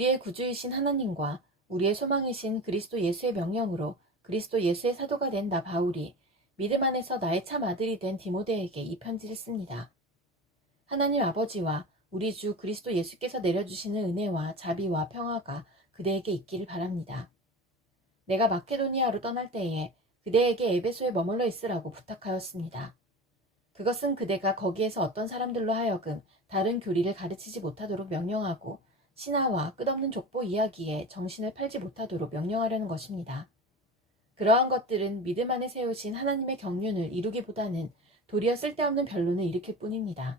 우리의 구주이신 하나님과 우리의 소망이신 그리스도 예수의 명령으로 그리스도 예수의 사도가 된 나 바울이 믿음 안에서 나의 참 아들이 된 디모데에게 이 편지를 씁니다. 하나님 아버지와 우리 주 그리스도 예수께서 내려주시는 은혜와 자비와 평화가 그대에게 있기를 바랍니다. 내가 마케도니아로 떠날 때에 그대에게 에베소에 머물러 있으라고 부탁하였습니다. 그것은 그대가 거기에서 어떤 사람들로 하여금 다른 교리를 가르치지 못하도록 명령하고 신화와 끝없는 족보 이야기에 정신을 팔지 못하도록 명령하려는 것입니다. 그러한 것들은 믿음 안에 세우신 하나님의 경륜을 이루기보다는 도리어 쓸데없는 변론을 일으킬 뿐입니다.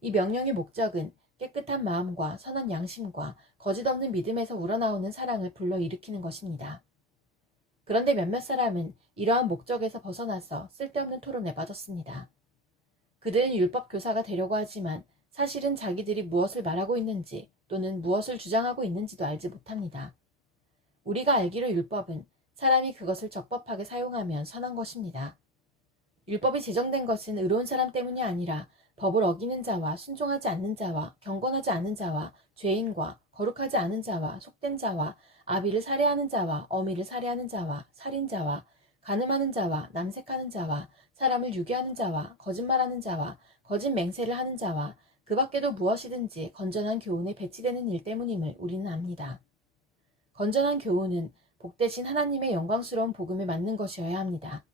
이 명령의 목적은 깨끗한 마음과 선한 양심과 거짓 없는 믿음에서 우러나오는 사랑을 불러일으키는 것입니다. 그런데 몇몇 사람은 이러한 목적에서 벗어나서 쓸데없는 토론에 빠졌습니다. 그들은 율법 교사가 되려고 하지만 사실은 자기들이 무엇을 말하고 있는지 또는 무엇을 주장하고 있는지도 알지 못합니다. 우리가 알기로 율법은 사람이 그것을 적법하게 사용하면 선한 것입니다. 율법이 제정된 것은 의로운 사람 때문이 아니라 법을 어기는 자와 순종하지 않는 자와 경건하지 않은 자와 죄인과 거룩하지 않은 자와 속된 자와 아비를 살해하는 자와 어미를 살해하는 자와 살인자와 간음하는 자와 남색하는 자와 사람을 유괴하는 자와 거짓말하는 자와 거짓 맹세를 하는 자와 그 밖에도 무엇이든지 건전한 교훈에 배치되는 일 때문임을 우리는 압니다. 건전한 교훈은 복되신 하나님의 영광스러운 복음에 맞는 것이어야 합니다.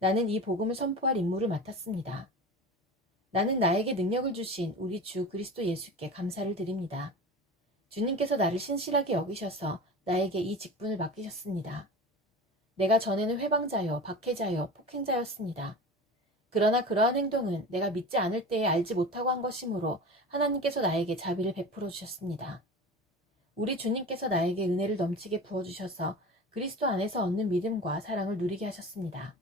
나는 이 복음을 선포할 임무를 맡았습니다. 나는 나에게 능력을 주신 우리 주 그리스도 예수께 감사를 드립니다. 주님께서 나를 신실하게 여기셔서 나에게 이 직분을 맡기셨습니다. 내가 전에는 회방자여, 박해자여, 폭행자였습니다. 그러나 그러한 행동은 내가 믿지 않을 때에 알지 못하고 한 것이므로 하나님께서 나에게 자비를 베풀어 주셨습니다. 우리 주님께서 나에게 은혜를 넘치게 부어주셔서 그리스도 안에서 얻는 믿음과 사랑을 누리게 하셨습니다.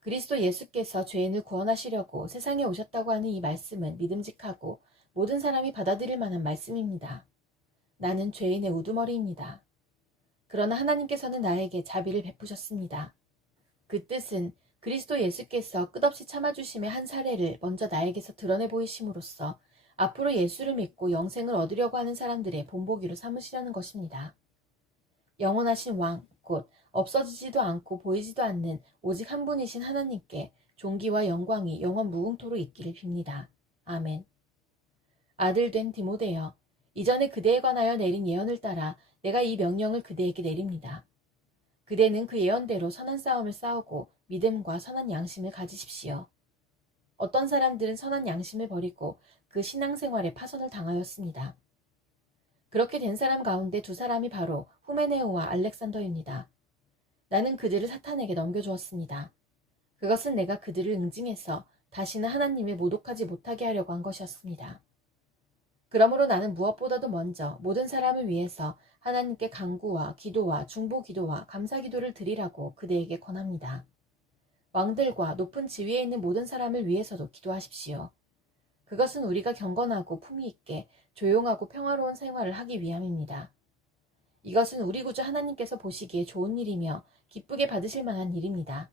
그리스도 예수께서 죄인을 구원하시려고 세상에 오셨다고 하는 이 말씀은 믿음직하고 모든 사람이 받아들일 만한 말씀입니다. 나는 죄인의 우두머리입니다. 그러나 하나님께서는 나에게 자비를 베푸셨습니다. 그 뜻은 그리스도 예수께서 끝없이 참아주심의 한 사례를 먼저 나에게서 드러내 보이심으로써 앞으로 예수를 믿고 영생을 얻으려고 하는 사람들의 본보기로 삼으시려는 것입니다. 영원하신 왕, 곧 없어지지도 않고 보이지도 않는 오직 한 분이신 하나님께 존귀와 영광이 영원 무궁토로 있기를 빕니다. 아멘. 아들 된 디모데여, 이전에 그대에 관하여 내린 예언을 따라 내가 이 명령을 그대에게 내립니다. 그대는 그 예언대로 선한 싸움을 싸우고 믿음과 선한 양심을 가지십시오. 어떤 사람들은 선한 양심을 버리고 그 신앙생활에 파선을 당하였습니다. 그렇게 된 사람 가운데 두 사람이 바로 후메네오와 알렉산더입니다. 나는 그들을 사탄에게 넘겨주었습니다. 그것은 내가 그들을 응징해서 다시는 하나님을 모독하지 못하게 하려고 한 것이었습니다. 그러므로 나는 무엇보다도 먼저 모든 사람을 위해서 하나님께 간구와 기도와 중보 기도와 감사 기도를 드리라고 그대에게 권합니다. 왕들과 높은 지위에 있는 모든 사람을 위해서도 기도하십시오. 그것은 우리가 경건하고 품위 있게 조용하고 평화로운 생활을 하기 위함입니다. 이것은 우리 구주 하나님께서 보시기에 좋은 일이며 기쁘게 받으실 만한 일입니다.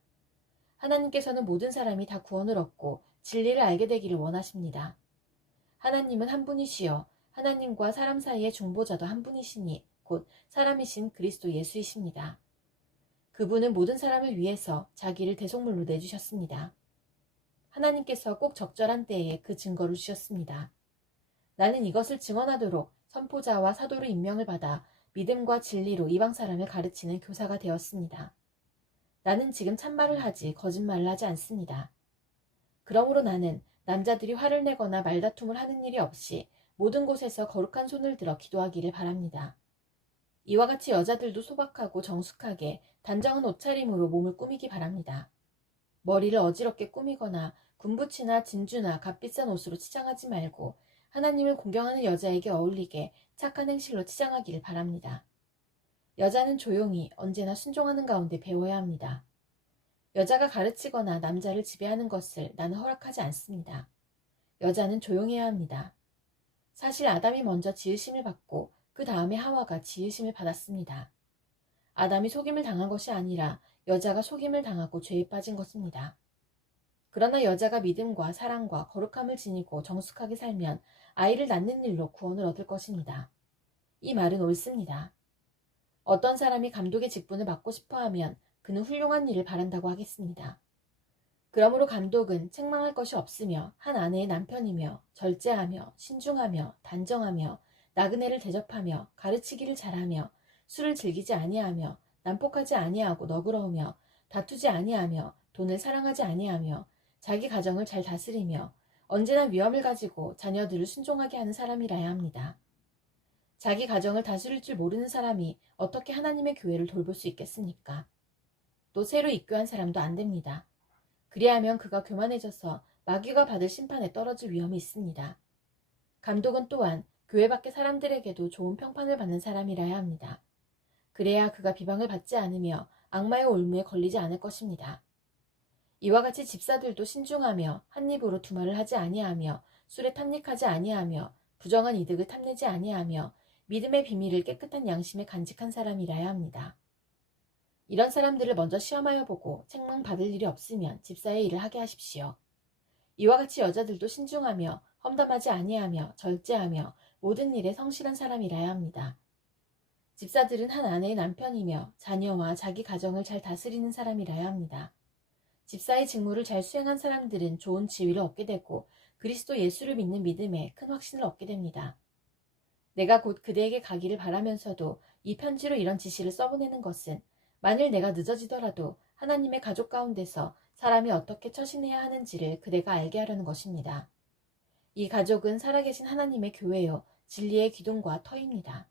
하나님께서는 모든 사람이 다 구원을 얻고 진리를 알게 되기를 원하십니다. 하나님은 한 분이시여 하나님과 사람 사이의 중보자도 한 분이시니 곧 사람이신 그리스도 예수이십니다. 그분은 모든 사람을 위해서 자기를 대속물로 내주셨습니다. 하나님께서 꼭 적절한 때에 그 증거를 주셨습니다. 나는 이것을 증언하도록 선포자와 사도로 임명을 받아 믿음과 진리로 이방 사람을 가르치는 교사가 되었습니다. 나는 지금 참말을 하지 거짓말을 하지 않습니다. 그러므로 나는 남자들이 화를 내거나 말다툼을 하는 일이 없이 모든 곳에서 거룩한 손을 들어 기도하기를 바랍니다. 이와 같이 여자들도 소박하고 정숙하게 단정한 옷차림으로 몸을 꾸미기 바랍니다. 머리를 어지럽게 꾸미거나 군부치나 진주나 값비싼 옷으로 치장하지 말고 하나님을 공경하는 여자에게 어울리게 착한 행실로 치장하기를 바랍니다. 여자는 조용히 언제나 순종하는 가운데 배워야 합니다. 여자가 가르치거나 남자를 지배하는 것을 나는 허락하지 않습니다. 여자는 조용해야 합니다. 사실 아담이 먼저 지으심을 받고 그 다음에 하와가 지으심을 받았습니다. 아담이 속임을 당한 것이 아니라 여자가 속임을 당하고 죄에 빠진 것입니다. 그러나 여자가 믿음과 사랑과 거룩함을 지니고 정숙하게 살면 아이를 낳는 일로 구원을 얻을 것입니다. 이 말은 옳습니다. 어떤 사람이 감독의 직분을 맡고 싶어 하면 그는 훌륭한 일을 바란다고 하겠습니다. 그러므로 감독은 책망할 것이 없으며 한 아내의 남편이며 절제하며 신중하며 단정하며 나그네를 대접하며 가르치기를 잘하며 술을 즐기지 아니하며 난폭하지 아니하고 너그러우며 다투지 아니하며 돈을 사랑하지 아니하며 자기 가정을 잘 다스리며 언제나 위엄을 가지고 자녀들을 순종하게 하는 사람이라야 합니다. 자기 가정을 다스릴 줄 모르는 사람이 어떻게 하나님의 교회를 돌볼 수 있겠습니까? 또 새로 입교한 사람도 안 됩니다. 그리하면 그가 교만해져서 마귀가 받을 심판에 떨어질 위험이 있습니다. 감독은 또한 교회 밖의 사람들에게도 좋은 평판을 받는 사람이라야 합니다. 그래야 그가 비방을 받지 않으며 악마의 올무에 걸리지 않을 것입니다. 이와 같이 집사들도 신중하며 한 입으로 두말을 하지 아니하며 술에 탐닉하지 아니하며 부정한 이득을 탐내지 아니하며 믿음의 비밀을 깨끗한 양심에 간직한 사람이라야 합니다. 이런 사람들을 먼저 시험하여 보고 책망받을 일이 없으면 집사의 일을 하게 하십시오. 이와 같이 여자들도 신중하며 험담하지 아니하며 절제하며 모든 일에 성실한 사람이라야 합니다. 집사들은 한 아내의 남편이며 자녀와 자기 가정을 잘 다스리는 사람이라야 합니다. 집사의 직무를 잘 수행한 사람들은 좋은 지위를 얻게 되고 그리스도 예수를 믿는 믿음에 큰 확신을 얻게 됩니다. 내가 곧 그대에게 가기를 바라면서도 이 편지로 이런 지시를 써보내는 것은 만일 내가 늦어지더라도 하나님의 가족 가운데서 사람이 어떻게 처신해야 하는지를 그대가 알게 하려는 것입니다. 이 가족은 살아계신 하나님의 교회요 진리의 기둥과 터입니다.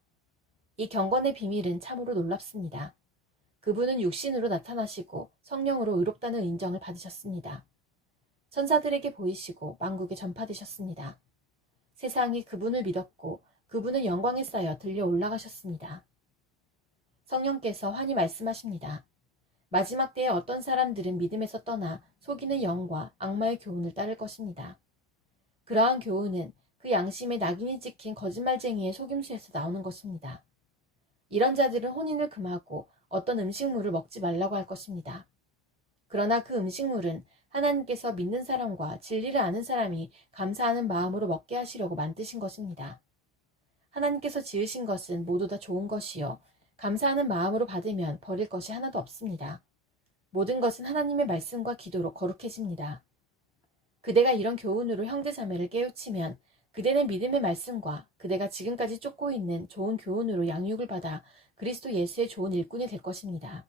이 경건의 비밀은 참으로 놀랍습니다. 그분은 육신으로 나타나시고 성령으로 의롭다는 인정을 받으셨습니다. 천사들에게 보이시고 만국에 전파되셨습니다. 세상이 그분을 믿었고 그분은 영광에 쌓여 들려 올라가셨습니다. 성령께서 환히 말씀하십니다. 마지막 때에 어떤 사람들은 믿음에서 떠나 속이는 영과 악마의 교훈을 따를 것입니다. 그러한 교훈은 그 양심에 낙인이 찍힌 거짓말쟁이의 속임수에서 나오는 것입니다. 이런 자들은 혼인을 금하고 어떤 음식물을 먹지 말라고 할 것입니다. 그러나 그 음식물은 하나님께서 믿는 사람과 진리를 아는 사람이 감사하는 마음으로 먹게 하시려고 만드신 것입니다. 하나님께서 지으신 것은 모두 다 좋은 것이요 감사하는 마음으로 받으면 버릴 것이 하나도 없습니다. 모든 것은 하나님의 말씀과 기도로 거룩해집니다. 그대가 이런 교훈으로 형제자매를 깨우치면 그대는 믿음의 말씀과 그대가 지금까지 쫓고 있는 좋은 교훈으로 양육을 받아 그리스도 예수의 좋은 일꾼이 될 것입니다.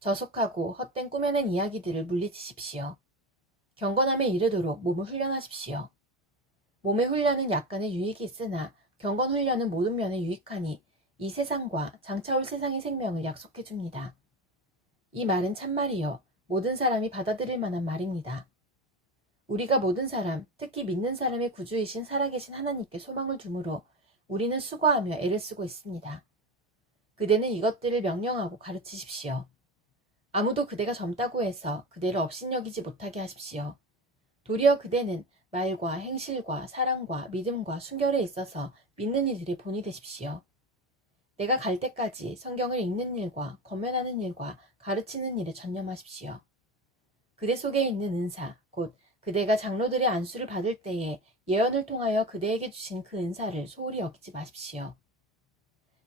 저속하고 헛된 꾸며낸 이야기들을 물리치십시오. 경건함에 이르도록 몸을 훈련하십시오. 몸의 훈련은 약간의 유익이 있으나 경건 훈련은 모든 면에 유익하니 이 세상과 장차 올 세상의 생명을 약속해 줍니다. 이 말은 참말이요 모든 사람이 받아들일 만한 말입니다. 우리가 모든 사람, 특히 믿는 사람의 구주이신 살아계신 하나님께 소망을 두므로 우리는 수고하며 애를 쓰고 있습니다. 그대는 이것들을 명령하고 가르치십시오. 아무도 그대가 젊다고 해서 그대를 업신여기지 못하게 하십시오. 도리어 그대는 말과 행실과 사랑과 믿음과 순결에 있어서 믿는 이들의 본이 되십시오. 내가 갈 때까지 성경을 읽는 일과 권면하는 일과 가르치는 일에 전념하십시오. 그대 속에 있는 은사, 곧 그대가 장로들의 안수를 받을 때에 예언을 통하여 그대에게 주신 그 은사를 소홀히 여기지 마십시오.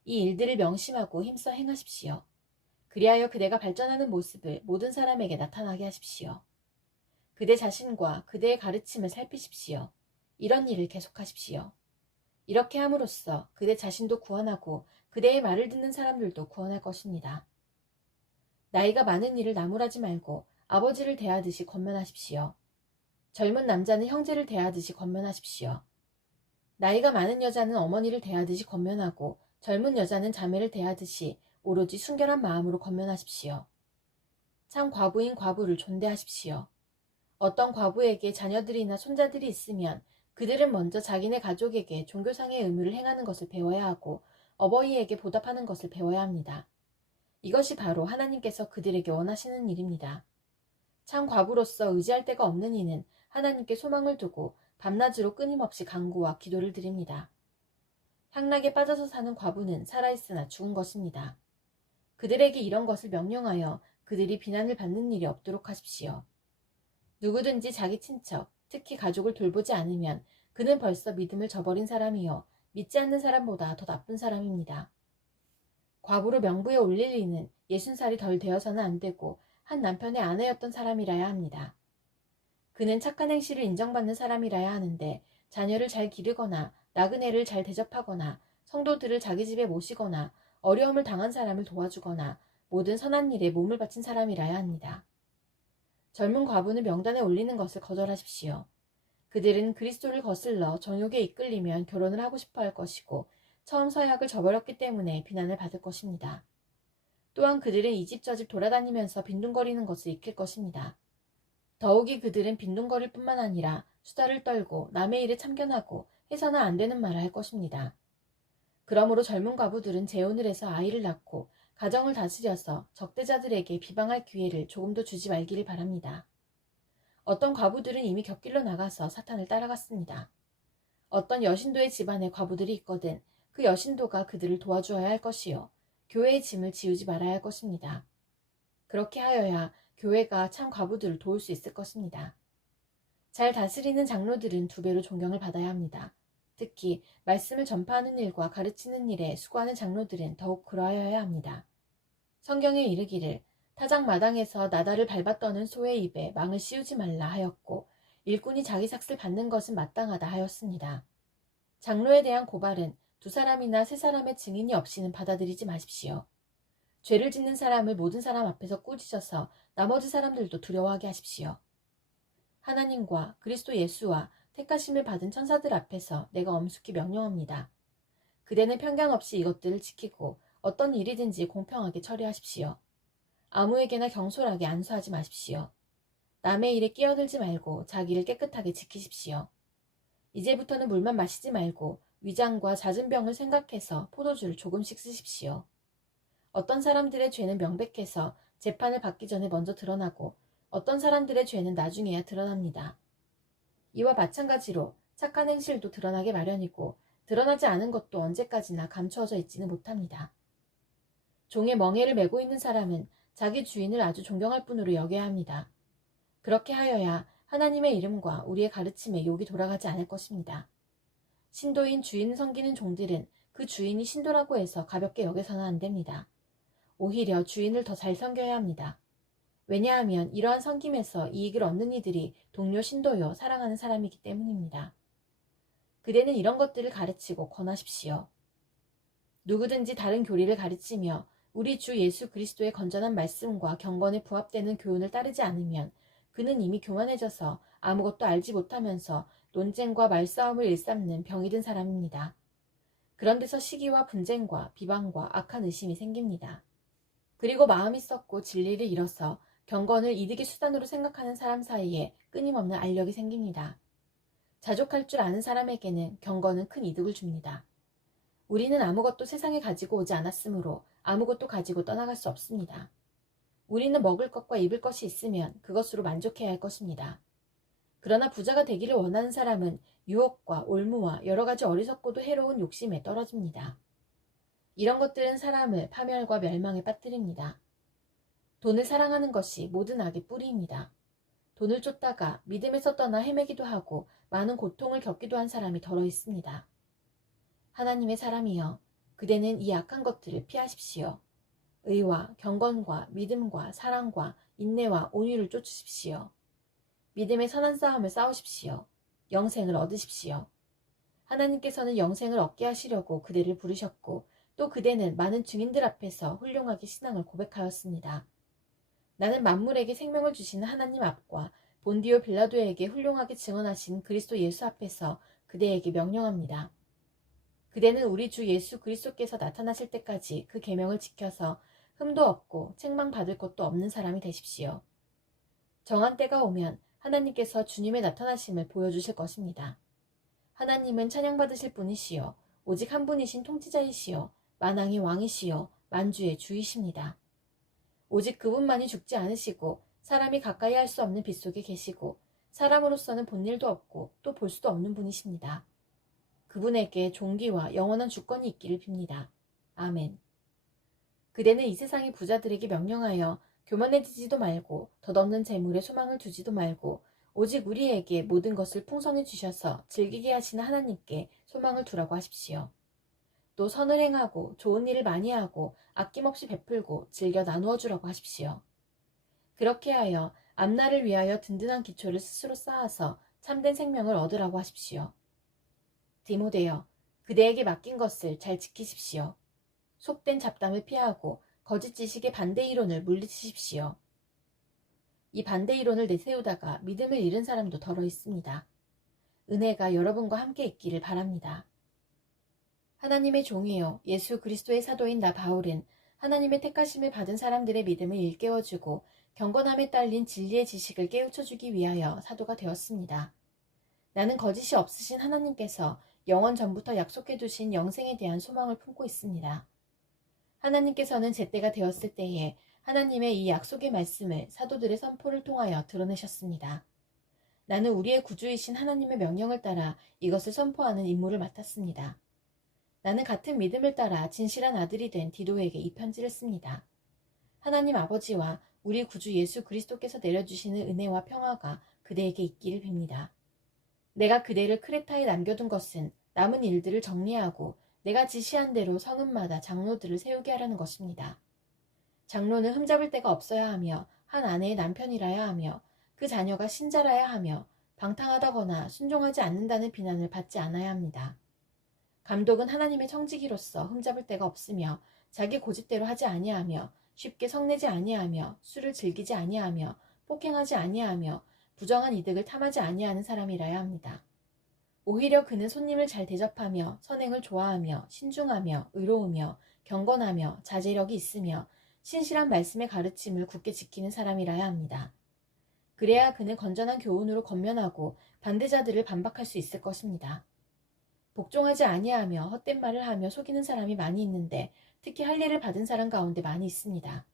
이 일들을 명심하고 힘써 행하십시오. 그리하여 그대가 발전하는 모습을 모든 사람에게 나타나게 하십시오. 그대 자신과 그대의 가르침을 살피십시오. 이런 일을 계속하십시오. 이렇게 함으로써 그대 자신도 구원하고 그대의 말을 듣는 사람들도 구원할 것입니다. 나이가 많은 이를 나무라지 말고 아버지를 대하듯이 권면하십시오. 젊은 남자는 형제를 대하듯이 권면하십시오. 나이가 많은 여자는 어머니를 대하듯이 권면하고 젊은 여자는 자매를 대하듯이 오로지 순결한 마음으로 권면하십시오. 참 과부인 과부를 존대하십시오. 어떤 과부에게 자녀들이나 손자들이 있으면 그들은 먼저 자기네 가족에게 종교상의 의무를 행하는 것을 배워야 하고 어버이에게 보답하는 것을 배워야 합니다. 이것이 바로 하나님께서 그들에게 원하시는 일입니다. 참 과부로서 의지할 데가 없는 이는 하나님께 소망을 두고 밤낮으로 끊임없이 간구와 기도를 드립니다. 향락에 빠져서 사는 과부는 살아있으나 죽은 것입니다. 그들에게 이런 것을 명령하여 그들이 비난을 받는 일이 없도록 하십시오. 누구든지 자기 친척, 특히 가족을 돌보지 않으면 그는 벌써 믿음을 저버린 사람이요 믿지 않는 사람보다 더 나쁜 사람입니다. 과부로 명부에 올릴 리는 60살이 덜 되어서는 안 되고 한 남편의 아내였던 사람이라야 합니다. 그는 착한 행실을 인정받는 사람이라야 하는데 자녀를 잘 기르거나 나그네를 잘 대접하거나 성도들을 자기 집에 모시거나 어려움을 당한 사람을 도와주거나 모든 선한 일에 몸을 바친 사람이라야 합니다. 젊은 과부는 명단에 올리는 것을 거절하십시오. 그들은 그리스도를 거슬러 정욕에 이끌리면 결혼을 하고 싶어 할 것이고 처음 서약을 저버렸기 때문에 비난을 받을 것입니다. 또한 그들은 이 집 저 집 돌아다니면서 빈둥거리는 것을 익힐 것입니다. 더욱이 그들은 빈둥거릴 뿐만 아니라 수다를 떨고 남의 일에 참견하고 해서는 안 되는 말을 할 것입니다. 그러므로 젊은 과부들은 재혼을 해서 아이를 낳고 가정을 다스려서 적대자들에게 비방할 기회를 조금도 주지 말기를 바랍니다. 어떤 과부들은 이미 곁길로 나가서 사탄을 따라갔습니다. 어떤 여신도의 집안에 과부들이 있거든 그 여신도가 그들을 도와주어야 할 것이요 교회의 짐을 지우지 말아야 할 것입니다. 그렇게 하여야 교회가 참 과부들을 도울 수 있을 것입니다. 잘 다스리는 장로들은 2배로 존경을 받아야 합니다. 특히 말씀을 전파하는 일과 가르치는 일에 수고하는 장로들은 더욱 그러하여야 합니다. 성경에 이르기를 타작 마당에서 나다를 밟아 떠는 소의 입에 망을 씌우지 말라 하였고 일꾼이 자기 삭슬 받는 것은 마땅하다 하였습니다. 장로에 대한 고발은 2사람이나 3사람의 증인이 없이는 받아들이지 마십시오. 죄를 짓는 사람을 모든 사람 앞에서 꾸짖어서 나머지 사람들도 두려워하게 하십시오. 하나님과 그리스도 예수와 택하심을 받은 천사들 앞에서 내가 엄숙히 명령합니다. 그대는 편견 없이 이것들을 지키고 어떤 일이든지 공평하게 처리하십시오. 아무에게나 경솔하게 안수하지 마십시오. 남의 일에 끼어들지 말고 자기를 깨끗하게 지키십시오. 이제부터는 물만 마시지 말고 위장과 잦은 병을 생각해서 포도주를 조금씩 쓰십시오. 어떤 사람들의 죄는 명백해서 재판을 받기 전에 먼저 드러나고 어떤 사람들의 죄는 나중에야 드러납니다. 이와 마찬가지로 착한 행실도 드러나게 마련이고 드러나지 않은 것도 언제까지나 감추어져 있지는 못합니다. 종의 멍에를 메고 있는 사람은 자기 주인을 아주 존경할 뿐으로 여겨야 합니다. 그렇게 하여야 하나님의 이름과 우리의 가르침에 욕이 돌아가지 않을 것입니다. 신도인 주인을 섬기는 종들은 그 주인이 신도라고 해서 가볍게 여겨서는 안 됩니다. 오히려 주인을 더 잘 섬겨야 합니다. 왜냐하면 이러한 섬김에서 이익을 얻는 이들이 동료 신도요 사랑하는 사람이기 때문입니다. 그대는 이런 것들을 가르치고 권하십시오. 누구든지 다른 교리를 가르치며 우리 주 예수 그리스도의 건전한 말씀과 경건에 부합되는 교훈을 따르지 않으면 그는 이미 교만해져서 아무것도 알지 못하면서 논쟁과 말싸움을 일삼는 병이 든 사람입니다. 그런 데서 시기와 분쟁과 비방과 악한 의심이 생깁니다. 그리고 마음이 썩고 진리를 잃어서 경건을 이득의 수단으로 생각하는 사람 사이에 끊임없는 알력이 생깁니다. 자족할 줄 아는 사람에게는 경건은 큰 이득을 줍니다. 우리는 아무것도 세상에 가지고 오지 않았으므로 아무것도 가지고 떠나갈 수 없습니다. 우리는 먹을 것과 입을 것이 있으면 그것으로 만족해야 할 것입니다. 그러나 부자가 되기를 원하는 사람은 유혹과 올무와 여러 가지 어리석고도 해로운 욕심에 떨어집니다. 이런 것들은 사람을 파멸과 멸망에 빠뜨립니다. 돈을 사랑하는 것이 모든 악의 뿌리입니다. 돈을 쫓다가 믿음에서 떠나 헤매기도 하고 많은 고통을 겪기도 한 사람이 더러 있습니다. 하나님의 사람이여, 그대는 이 악한 것들을 피하십시오. 의와 경건과 믿음과 사랑과 인내와 온유를 쫓으십시오. 믿음의 선한 싸움을 싸우십시오. 영생을 얻으십시오. 하나님께서는 영생을 얻게 하시려고 그대를 부르셨고 또 그대는 많은 증인들 앞에서 훌륭하게 신앙을 고백하였습니다. 나는 만물에게 생명을 주시는 하나님 앞과 본디오 빌라도에게 훌륭하게 증언하신 그리스도 예수 앞에서 그대에게 명령합니다. 그대는 우리 주 예수 그리스도께서 나타나실 때까지 그 계명을 지켜서 흠도 없고 책망받을 것도 없는 사람이 되십시오. 정한 때가 오면 하나님께서 주님의 나타나심을 보여주실 것입니다. 하나님은 찬양받으실 분이시요 오직 한 분이신 통치자이시요 만왕의 왕이시요 만주의 주이십니다. 오직 그분만이 죽지 않으시고 사람이 가까이 할 수 없는 빗속에 계시고 사람으로서는 본 일도 없고 또 볼 수도 없는 분이십니다. 그분에게 존귀와 영원한 주권이 있기를 빕니다. 아멘. 그대는 이 세상의 부자들에게 명령하여 교만해지지도 말고 덧없는 재물에 소망을 두지도 말고 오직 우리에게 모든 것을 풍성히 주셔서 즐기게 하시는 하나님께 소망을 두라고 하십시오. 또 선을 행하고 좋은 일을 많이 하고 아낌없이 베풀고 즐겨 나누어 주라고 하십시오. 그렇게 하여 앞날을 위하여 든든한 기초를 스스로 쌓아서 참된 생명을 얻으라고 하십시오. 디모데여, 그대에게 맡긴 것을 잘 지키십시오. 속된 잡담을 피하고 거짓 지식의 반대 이론을 물리치십시오. 이 반대 이론을 내세우다가 믿음을 잃은 사람도 더러 있습니다. 은혜가 여러분과 함께 있기를 바랍니다. 하나님의 종이요 예수 그리스도의 사도인 나 바울은 하나님의 택하심을 받은 사람들의 믿음을 일깨워주고 경건함에 딸린 진리의 지식을 깨우쳐주기 위하여 사도가 되었습니다. 나는 거짓이 없으신 하나님께서 영원 전부터 약속해두신 영생에 대한 소망을 품고 있습니다. 하나님께서는 제때가 되었을 때에 하나님의 이 약속의 말씀을 사도들의 선포를 통하여 드러내셨습니다. 나는 우리의 구주이신 하나님의 명령을 따라 이것을 선포하는 임무를 맡았습니다. 나는 같은 믿음을 따라 진실한 아들이 된 디도에게 이 편지를 씁니다. 하나님 아버지와 우리 구주 예수 그리스도께서 내려주시는 은혜와 평화가 그대에게 있기를 빕니다. 내가 그대를 크레타에 남겨둔 것은 남은 일들을 정리하고 내가 지시한 대로 성읍마다 장로들을 세우게 하려는 것입니다. 장로는 흠잡을 데가 없어야 하며 한 아내의 남편이라야 하며 그 자녀가 신자라야 하며 방탕하다거나 순종하지 않는다는 비난을 받지 않아야 합니다. 감독은 하나님의 청지기로서 흠잡을 데가 없으며 자기 고집대로 하지 아니하며 쉽게 성내지 아니하며 술을 즐기지 아니하며 폭행하지 아니하며 부정한 이득을 탐하지 아니하는 사람이라야 합니다. 오히려 그는 손님을 잘 대접하며 선행을 좋아하며 신중하며 의로우며 경건하며 자제력이 있으며 신실한 말씀의 가르침을 굳게 지키는 사람이라야 합니다. 그래야 그는 건전한 교훈으로 권면하고 반대자들을 반박할 수 있을 것입니다. 복종하지 아니하며 헛된 말을 하며 속이는 사람이 많이 있는데 특히 할례를 받은 사람 가운데 많이 있습니다.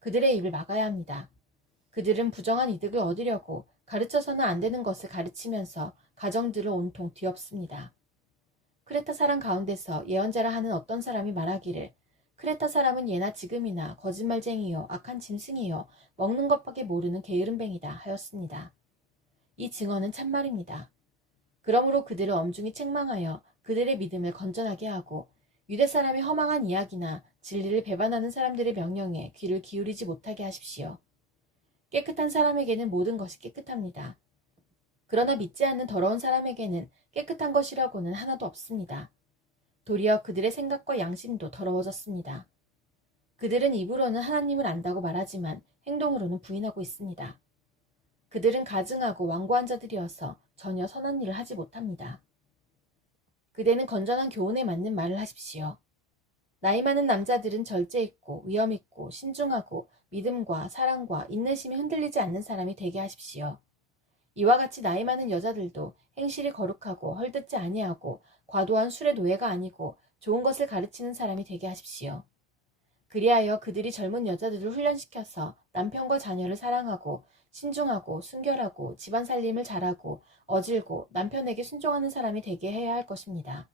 그들의 입을 막아야 합니다. 그들은 부정한 이득을 얻으려고 가르쳐서는 안 되는 것을 가르치면서 가정들을 온통 뒤엎습니다. 크레타 사람 가운데서 예언자라 하는 어떤 사람이 말하기를 크레타 사람은 예나 지금이나 거짓말쟁이요 악한 짐승이요 먹는 것밖에 모르는 게으름뱅이다 하였습니다. 이 증언은 참말입니다. 그러므로 그들을 엄중히 책망하여 그들의 믿음을 건전하게 하고 유대 사람의 허망한 이야기나 진리를 배반하는 사람들의 명령에 귀를 기울이지 못하게 하십시오. 깨끗한 사람에게는 모든 것이 깨끗합니다. 그러나 믿지 않는 더러운 사람에게는 깨끗한 것이라고는 하나도 없습니다. 도리어 그들의 생각과 양심도 더러워졌습니다. 그들은 입으로는 하나님을 안다고 말하지만 행동으로는 부인하고 있습니다. 그들은 가증하고 완고한 자들이어서 전혀 선한 일을 하지 못합니다. 그대는 건전한 교훈에 맞는 말을 하십시오. 나이 많은 남자들은 절제 있고 위엄 있고 신중하고 믿음과 사랑과 인내심이 흔들리지 않는 사람이 되게 하십시오. 이와 같이 나이 많은 여자들도 행실이 거룩하고 헐뜯지 아니하고 과도한 술의 노예가 아니고 좋은 것을 가르치는 사람이 되게 하십시오. 그리하여 그들이 젊은 여자들을 훈련시켜서 남편과 자녀를 사랑하고 신중하고 순결하고 집안 살림을 잘하고 어질고 남편에게 순종하는 사람이 되게 해야 할 것입니다.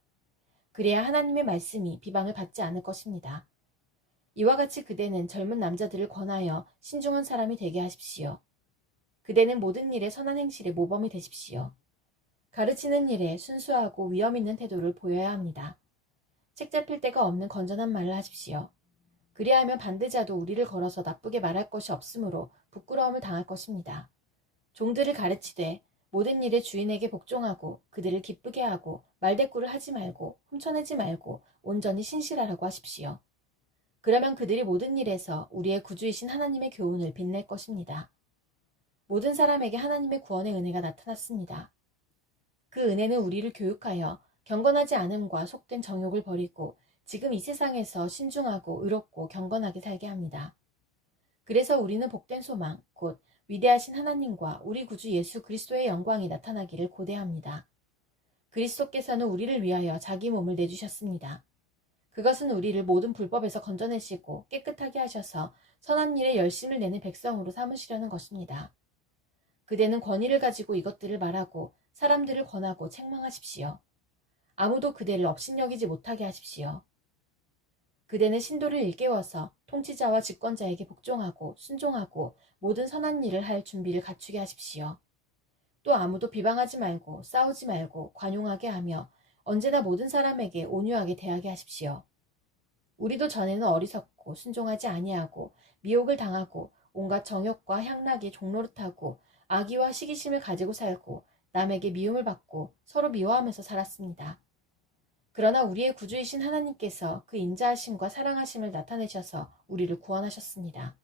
그래야 하나님의 말씀이 비방을 받지 않을 것입니다. 이와 같이 그대는 젊은 남자들을 권하여 신중한 사람이 되게 하십시오. 그대는 모든 일에 선한 행실의 모범이 되십시오. 가르치는 일에 순수하고 위엄 있는 태도를 보여야 합니다. 책 잡힐 데가 없는 건전한 말을 하십시오. 그리하면 반대자도 우리를 걸어서 나쁘게 말할 것이 없으므로 부끄러움을 당할 것입니다. 종들을 가르치되 모든 일에 주인에게 복종하고 그들을 기쁘게 하고 말대꾸를 하지 말고 훔쳐내지 말고 온전히 신실하라고 하십시오. 그러면 그들이 모든 일에서 우리의 구주이신 하나님의 교훈을 빛낼 것입니다. 모든 사람에게 하나님의 구원의 은혜가 나타났습니다. 그 은혜는 우리를 교육하여 경건하지 않음과 속된 정욕을 버리고 지금 이 세상에서 신중하고 의롭고 경건하게 살게 합니다. 그래서 우리는 복된 소망, 곧 위대하신 하나님과 우리 구주 예수 그리스도의 영광이 나타나기를 고대합니다. 그리스도께서는 우리를 위하여 자기 몸을 내주셨습니다. 그것은 우리를 모든 불법에서 건져내시고 깨끗하게 하셔서 선한 일에 열심을 내는 백성으로 삼으시려는 것입니다. 그대는 권위를 가지고 이것들을 말하고 사람들을 권하고 책망하십시오. 아무도 그대를 업신여기지 못하게 하십시오. 그대는 신도를 일깨워서 통치자와 집권자에게 복종하고 순종하고 모든 선한 일을 할 준비를 갖추게 하십시오. 또 아무도 비방하지 말고 싸우지 말고 관용하게 하며 언제나 모든 사람에게 온유하게 대하게 하십시오. 우리도 전에는 어리석고 순종하지 아니하고 미혹을 당하고 온갖 정욕과 향락의 종노릇하고 악의와 시기심을 가지고 살고 남에게 미움을 받고 서로 미워하면서 살았습니다. 그러나 우리의 구주이신 하나님께서 그 인자하심과 사랑하심을 나타내셔서 우리를 구원하셨습니다.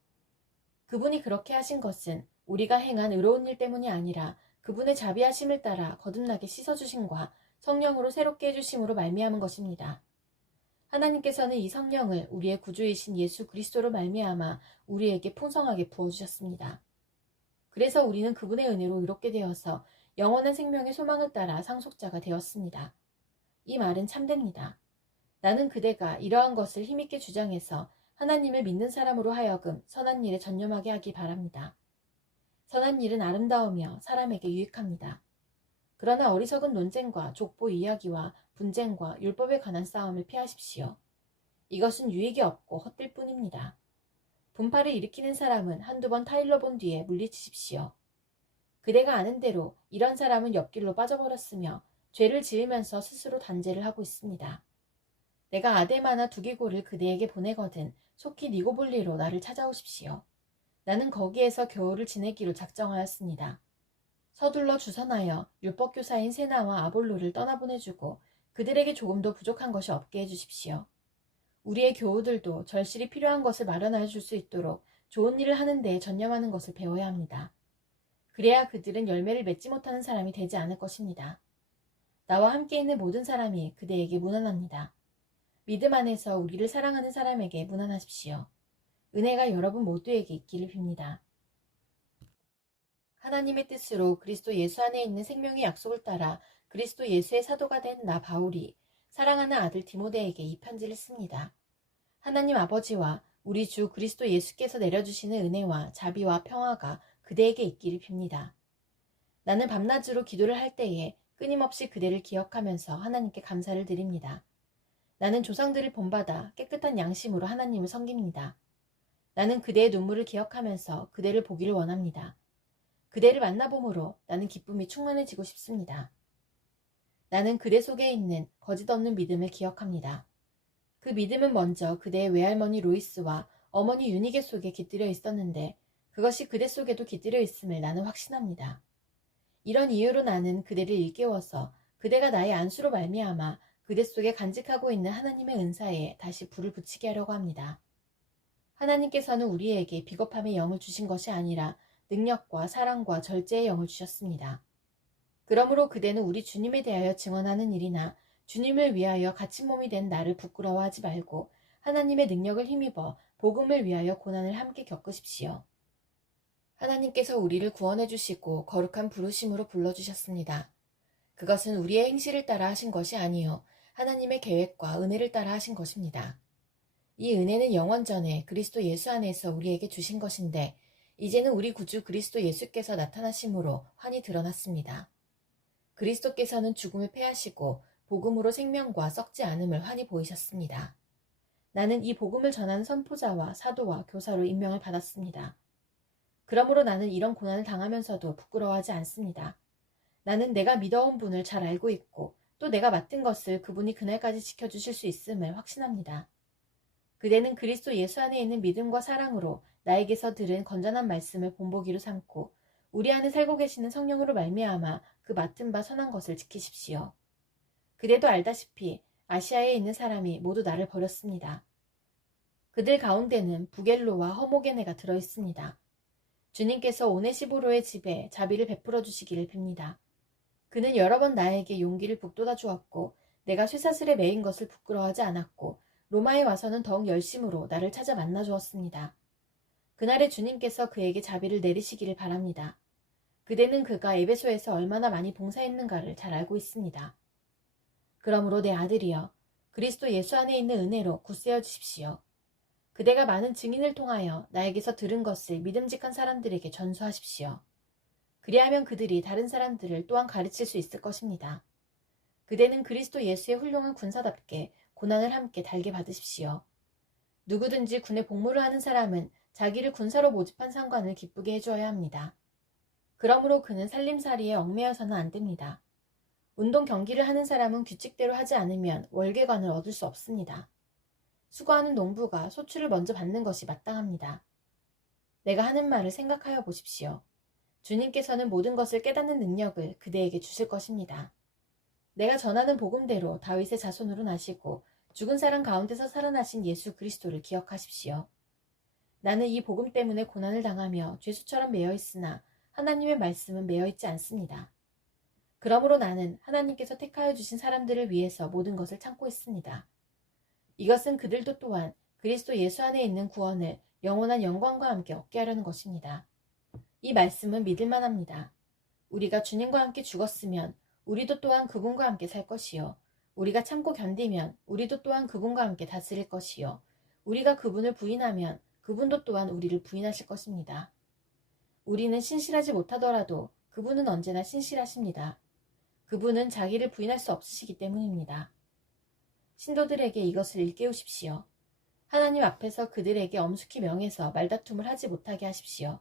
그분이 그렇게 하신 것은 우리가 행한 의로운 일 때문이 아니라 그분의 자비하심을 따라 거듭나게 씻어주심과 성령으로 새롭게 해주심으로 말미암은 것입니다. 하나님께서는 이 성령을 우리의 구주이신 예수 그리스도로 말미암아 우리에게 풍성하게 부어주셨습니다. 그래서 우리는 그분의 은혜로 의롭게 되어서 영원한 생명의 소망을 따라 상속자가 되었습니다. 이 말은 참됩니다. 나는 그대가 이러한 것을 힘있게 주장해서 하나님을 믿는 사람으로 하여금 선한 일에 전념하게 하기 바랍니다. 선한 일은 아름다우며 사람에게 유익합니다. 그러나 어리석은 논쟁과 족보 이야기와 분쟁과 율법에 관한 싸움을 피하십시오. 이것은 유익이 없고 헛될 뿐입니다. 분파를 일으키는 사람은 한두 번 타일러 본 뒤에 물리치십시오. 그대가 아는 대로 이런 사람은 옆길로 빠져버렸으며 죄를 지으면서 스스로 단죄를 하고 있습니다. 내가 아데마나 두기고를 그대에게 보내거든 속히 니고볼리로 나를 찾아오십시오. 나는 거기에서 겨울을 지내기로 작정하였습니다. 서둘러 주선하여 율법교사인 세나와 아볼로를 떠나보내주고 그들에게 조금도 부족한 것이 없게 해주십시오. 우리의 교우들도 절실히 필요한 것을 마련하여 줄 수 있도록 좋은 일을 하는 데에 전념하는 것을 배워야 합니다. 그래야 그들은 열매를 맺지 못하는 사람이 되지 않을 것입니다. 나와 함께 있는 모든 사람이 그대에게 문안합니다. 믿음 안에서 우리를 사랑하는 사람에게 문안하십시오. 은혜가 여러분 모두에게 있기를 빕니다. 하나님의 뜻으로 그리스도 예수 안에 있는 생명의 약속을 따라 그리스도 예수의 사도가 된 나 바울이 사랑하는 아들 디모데에게 이 편지를 씁니다. 하나님 아버지와 우리 주 그리스도 예수께서 내려주시는 은혜와 자비와 평화가 그대에게 있기를 빕니다. 나는 밤낮으로 기도를 할 때에 끊임없이 그대를 기억하면서 하나님께 감사를 드립니다. 나는 조상들을 본받아 깨끗한 양심으로 하나님을 섬깁니다. 나는 그대의 눈물을 기억하면서 그대를 보기를 원합니다. 그대를 만나봄으로 나는 기쁨이 충만해지고 싶습니다. 나는 그대 속에 있는 거짓 없는 믿음을 기억합니다. 그 믿음은 먼저 그대의 외할머니 로이스와 어머니 유니게 속에 깃들여 있었는데 그것이 그대 속에도 깃들여 있음을 나는 확신합니다. 이런 이유로 나는 그대를 일깨워서 그대가 나의 안수로 말미암아 그대 속에 간직하고 있는 하나님의 은사에 다시 불을 붙이게 하려고 합니다. 하나님께서는 우리에게 비겁함의 영을 주신 것이 아니라 능력과 사랑과 절제의 영을 주셨습니다. 그러므로 그대는 우리 주님에 대하여 증언하는 일이나 주님을 위하여 갇힌 몸이 된 나를 부끄러워하지 말고 하나님의 능력을 힘입어 복음을 위하여 고난을 함께 겪으십시오. 하나님께서 우리를 구원해 주시고 거룩한 부르심으로 불러주셨습니다. 그것은 우리의 행실을 따라 하신 것이 아니요 하나님의 계획과 은혜를 따라 하신 것입니다. 이 은혜는 영원 전에 그리스도 예수 안에서 우리에게 주신 것인데 이제는 우리 구주 그리스도 예수께서 나타나심으로 환히 드러났습니다. 그리스도께서는 죽음을 패하시고 복음으로 생명과 썩지 않음을 환히 보이셨습니다. 나는 이 복음을 전하는 선포자와 사도와 교사로 임명을 받았습니다. 그러므로 나는 이런 고난을 당하면서도 부끄러워하지 않습니다. 나는 내가 믿어온 분을 잘 알고 있고 또 내가 맡은 것을 그분이 그날까지 지켜주실 수 있음을 확신합니다. 그대는 그리스도 예수 안에 있는 믿음과 사랑으로 나에게서 들은 건전한 말씀을 본보기로 삼고 우리 안에 살고 계시는 성령으로 말미암아 그 맡은 바 선한 것을 지키십시오. 그대도 알다시피 아시아에 있는 사람이 모두 나를 버렸습니다. 그들 가운데는 부겔로와 허모게네가 들어있습니다. 주님께서 오네시보로의 집에 자비를 베풀어 주시기를 빕니다. 그는 여러 번 나에게 용기를 북돋아 주었고 내가 쇠사슬에 매인 것을 부끄러워하지 않았고 로마에 와서는 더욱 열심으로 나를 찾아 만나 주었습니다. 그날에 주님께서 그에게 자비를 내리시기를 바랍니다. 그대는 그가 에베소에서 얼마나 많이 봉사했는가를 잘 알고 있습니다. 그러므로 내 아들이여 그리스도 예수 안에 있는 은혜로 굳세어 주십시오. 그대가 많은 증인을 통하여 나에게서 들은 것을 믿음직한 사람들에게 전수하십시오. 그리하면 그들이 다른 사람들을 또한 가르칠 수 있을 것입니다. 그대는 그리스도 예수의 훌륭한 군사답게 고난을 함께 달게 받으십시오. 누구든지 군에 복무를 하는 사람은 자기를 군사로 모집한 상관을 기쁘게 해주어야 합니다. 그러므로 그는 살림살이에 얽매여서는 안 됩니다. 운동 경기를 하는 사람은 규칙대로 하지 않으면 월계관을 얻을 수 없습니다. 수고하는 농부가 소출을 먼저 받는 것이 마땅합니다. 내가 하는 말을 생각하여 보십시오. 주님께서는 모든 것을 깨닫는 능력을 그대에게 주실 것입니다. 내가 전하는 복음대로 다윗의 자손으로 나시고 죽은 사람 가운데서 살아나신 예수 그리스도를 기억하십시오. 나는 이 복음 때문에 고난을 당하며 죄수처럼 매여 있으나 하나님의 말씀은 매여 있지 않습니다. 그러므로 나는 하나님께서 택하여 주신 사람들을 위해서 모든 것을 참고 있습니다. 이것은 그들도 또한 그리스도 예수 안에 있는 구원을 영원한 영광과 함께 얻게 하려는 것입니다. 이 말씀은 믿을만합니다. 우리가 주님과 함께 죽었으면 우리도 또한 그분과 함께 살 것이요. 우리가 참고 견디면 우리도 또한 그분과 함께 다스릴 것이요. 우리가 그분을 부인하면 그분도 또한 우리를 부인하실 것입니다. 우리는 신실하지 못하더라도 그분은 언제나 신실하십니다. 그분은 자기를 부인할 수 없으시기 때문입니다. 신도들에게 이것을 일깨우십시오. 하나님 앞에서 그들에게 엄숙히 명해서 말다툼을 하지 못하게 하십시오.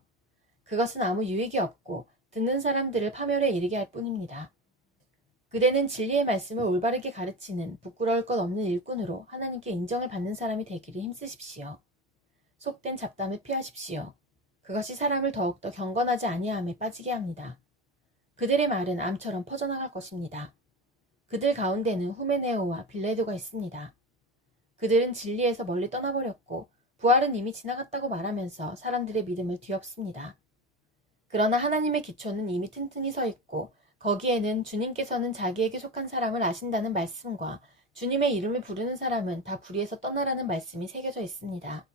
그것은 아무 유익이 없고 듣는 사람들을 파멸에 이르게 할 뿐입니다. 그대는 진리의 말씀을 올바르게 가르치는 부끄러울 것 없는 일꾼으로 하나님께 인정을 받는 사람이 되기를 힘쓰십시오. 속된 잡담을 피하십시오. 그것이 사람을 더욱더 경건하지 아니함에 빠지게 합니다. 그들의 말은 암처럼 퍼져나갈 것입니다. 그들 가운데는 후메네오와 빌레도가 있습니다. 그들은 진리에서 멀리 떠나버렸고 부활은 이미 지나갔다고 말하면서 사람들의 믿음을 뒤엎습니다. 그러나 하나님의 기초는 이미 튼튼히 서 있고 거기에는 주님께서는 자기에게 속한 사람을 아신다는 말씀과 주님의 이름을 부르는 사람은 다 불의에서 떠나라는 말씀이 새겨져 있습니다.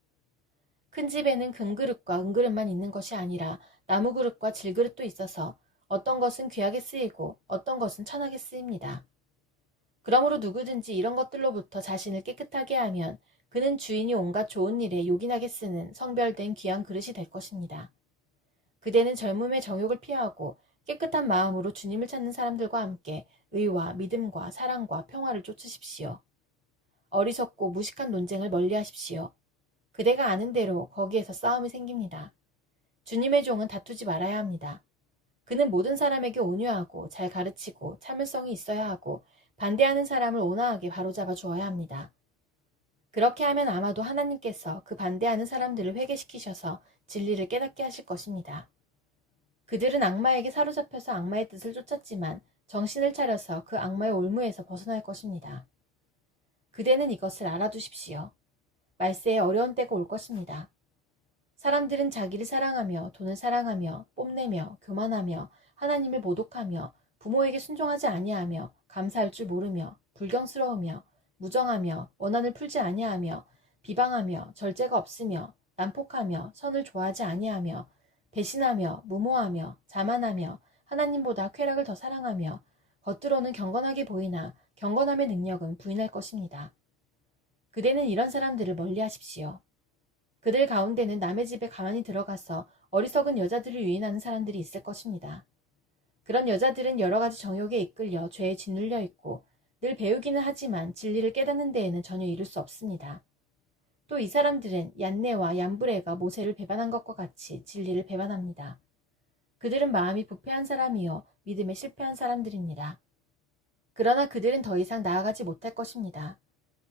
큰 집에는 금그릇과 은그릇만 있는 것이 아니라 나무그릇과 질그릇도 있어서 어떤 것은 귀하게 쓰이고 어떤 것은 천하게 쓰입니다. 그러므로 누구든지 이런 것들로부터 자신을 깨끗하게 하면 그는 주인이 온갖 좋은 일에 요긴하게 쓰는 성별된 귀한 그릇이 될 것입니다. 그대는 젊음의 정욕을 피하고 깨끗한 마음으로 주님을 찾는 사람들과 함께 의와 믿음과 사랑과 평화를 쫓으십시오. 어리석고 무식한 논쟁을 멀리하십시오. 그대가 아는 대로 거기에서 싸움이 생깁니다. 주님의 종은 다투지 말아야 합니다. 그는 모든 사람에게 온유하고 잘 가르치고 참을성이 있어야 하고 반대하는 사람을 온화하게 바로잡아 주어야 합니다. 그렇게 하면 아마도 하나님께서 그 반대하는 사람들을 회개시키셔서 진리를 깨닫게 하실 것입니다. 그들은 악마에게 사로잡혀서 악마의 뜻을 쫓았지만 정신을 차려서 그 악마의 올무에서 벗어날 것입니다. 그대는 이것을 알아두십시오. 말세에 어려운 때가 올 것입니다. 사람들은 자기를 사랑하며 돈을 사랑하며 뽐내며 교만하며 하나님을 모독하며 부모에게 순종하지 아니하며 감사할 줄 모르며 불경스러우며 무정하며 원한을 풀지 아니하며 비방하며 절제가 없으며 난폭하며 선을 좋아하지 아니하며 배신하며 무모하며 자만하며 하나님보다 쾌락을 더 사랑하며 겉으로는 경건하게 보이나 경건함의 능력은 부인할 것입니다. 그대는 이런 사람들을 멀리하십시오. 그들 가운데는 남의 집에 가만히 들어가서 어리석은 여자들을 유인하는 사람들이 있을 것입니다. 그런 여자들은 여러 가지 정욕에 이끌려 죄에 짓눌려 있고 늘 배우기는 하지만 진리를 깨닫는 데에는 전혀 이룰 수 없습니다. 또 이 사람들은 얀네와 얀브레가 모세를 배반한 것과 같이 진리를 배반합니다. 그들은 마음이 부패한 사람이요 믿음에 실패한 사람들입니다. 그러나 그들은 더 이상 나아가지 못할 것입니다.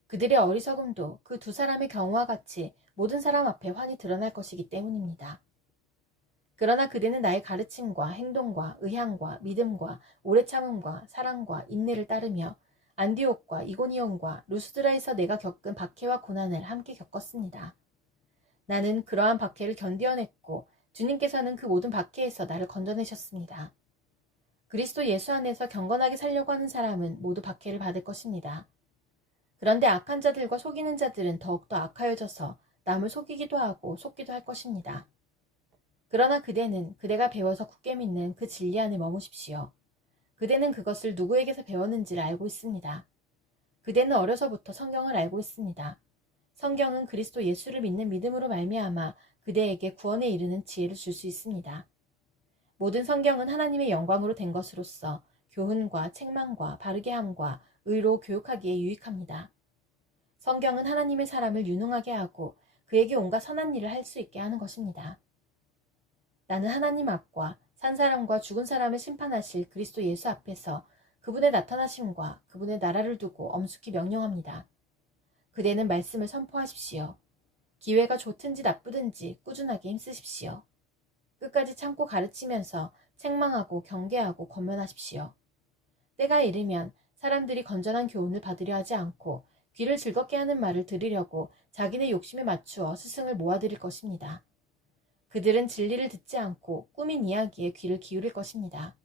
그들의 어리석음도 그 두 사람의 경우와 같이 모든 사람 앞에 환히 드러날 것이기 때문입니다. 그러나 그대는 나의 가르침과 행동과 의향과 믿음과 오래 참음과 사랑과 인내를 따르며 안디옥과 이고니온과 루스드라에서 내가 겪은 박해와 고난을 함께 겪었습니다. 나는 그러한 박해를 견디어냈고 주님께서는 그 모든 박해에서 나를 건져내셨습니다. 그리스도 예수 안에서 경건하게 살려고 하는 사람은 모두 박해를 받을 것입니다. 그런데 악한 자들과 속이는 자들은 더욱더 악하여져서 남을 속이기도 하고 속기도 할 것입니다. 그러나 그대는 그대가 배워서 굳게 믿는 그 진리 안에 머무십시오. 그대는 그것을 누구에게서 배웠는지를 알고 있습니다. 그대는 어려서부터 성경을 알고 있습니다. 성경은 그리스도 예수를 믿는 믿음으로 말미암아 그대에게 구원에 이르는 지혜를 줄 수 있습니다. 모든 성경은 하나님의 영광으로 된 것으로서 교훈과 책망과 바르게 함과 의로 교육하기에 유익합니다. 성경은 하나님의 사람을 유능하게 하고 그에게 온갖 선한 일을 할 수 있게 하는 것입니다. 나는 하나님 앞과 산 사람과 죽은 사람을 심판하실 그리스도 예수 앞에서 그분의 나타나심과 그분의 나라를 두고 엄숙히 명령합니다. 그대는 말씀을 선포하십시오. 기회가 좋든지 나쁘든지 꾸준하게 힘쓰십시오. 끝까지 참고 가르치면서 책망하고 경계하고 권면하십시오. 때가 이르면 사람들이 건전한 교훈을 받으려 하지 않고 귀를 즐겁게 하는 말을 들으려고 자기네 욕심에 맞추어 스승을 모아들일 것입니다. 그들은 진리를 듣지 않고 꾸민 이야기에 귀를 기울일 것입니다.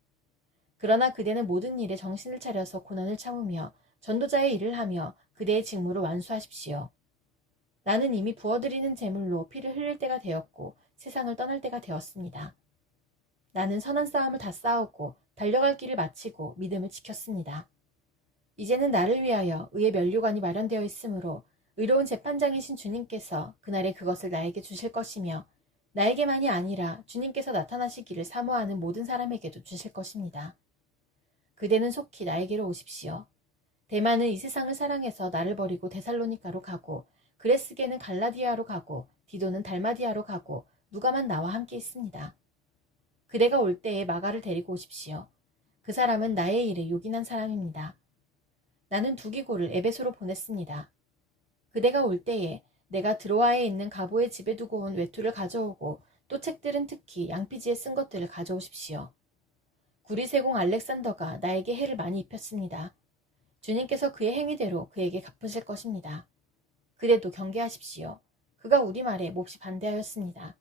그러나 그대는 모든 일에 정신을 차려서 고난을 참으며 전도자의 일을 하며 그대의 직무를 완수하십시오. 나는 이미 부어드리는 제물로 피를 흘릴 때가 되었고 세상을 떠날 때가 되었습니다. 나는 선한 싸움을 다 싸우고 달려갈 길을 마치고 믿음을 지켰습니다. 이제는 나를 위하여 의의 면류관이 마련되어 있으므로 의로운 재판장이신 주님께서 그날에 그것을 나에게 주실 것이며 나에게만이 아니라 주님께서 나타나시기를 사모하는 모든 사람에게도 주실 것입니다. 그대는 속히 나에게로 오십시오. 대만은 이 세상을 사랑해서 나를 버리고 데살로니가로 가고 그레스게는 갈라디아로 가고 디도는 달마디아로 가고 누가만 나와 함께 있습니다. 그대가 올 때에 마가를 데리고 오십시오. 그 사람은 나의 일에 요긴한 사람입니다. 나는 두기고를 에베소로 보냈습니다. 그대가 올 때에 내가 드로아에 있는 가보의 집에 두고 온 외투를 가져오고 또 책들은 특히 양피지에 쓴 것들을 가져오십시오. 구리세공 알렉산더가 나에게 해를 많이 입혔습니다. 주님께서 그의 행위대로 그에게 갚으실 것입니다. 그대도 경계하십시오. 그가 우리 말에 몹시 반대하였습니다.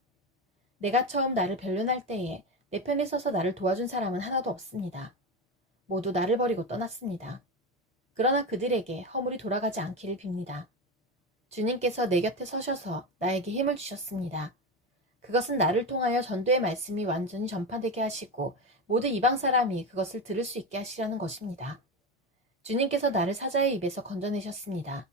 내가 처음 나를 변론할 때에 내 편에 서서 나를 도와준 사람은 하나도 없습니다. 모두 나를 버리고 떠났습니다. 그러나 그들에게 허물이 돌아가지 않기를 빕니다. 주님께서 내 곁에 서셔서 나에게 힘을 주셨습니다. 그것은 나를 통하여 전도의 말씀이 완전히 전파되게 하시고 모든 이방 사람이 그것을 들을 수 있게 하시려는 것입니다. 주님께서 나를 사자의 입에서 건져내셨습니다.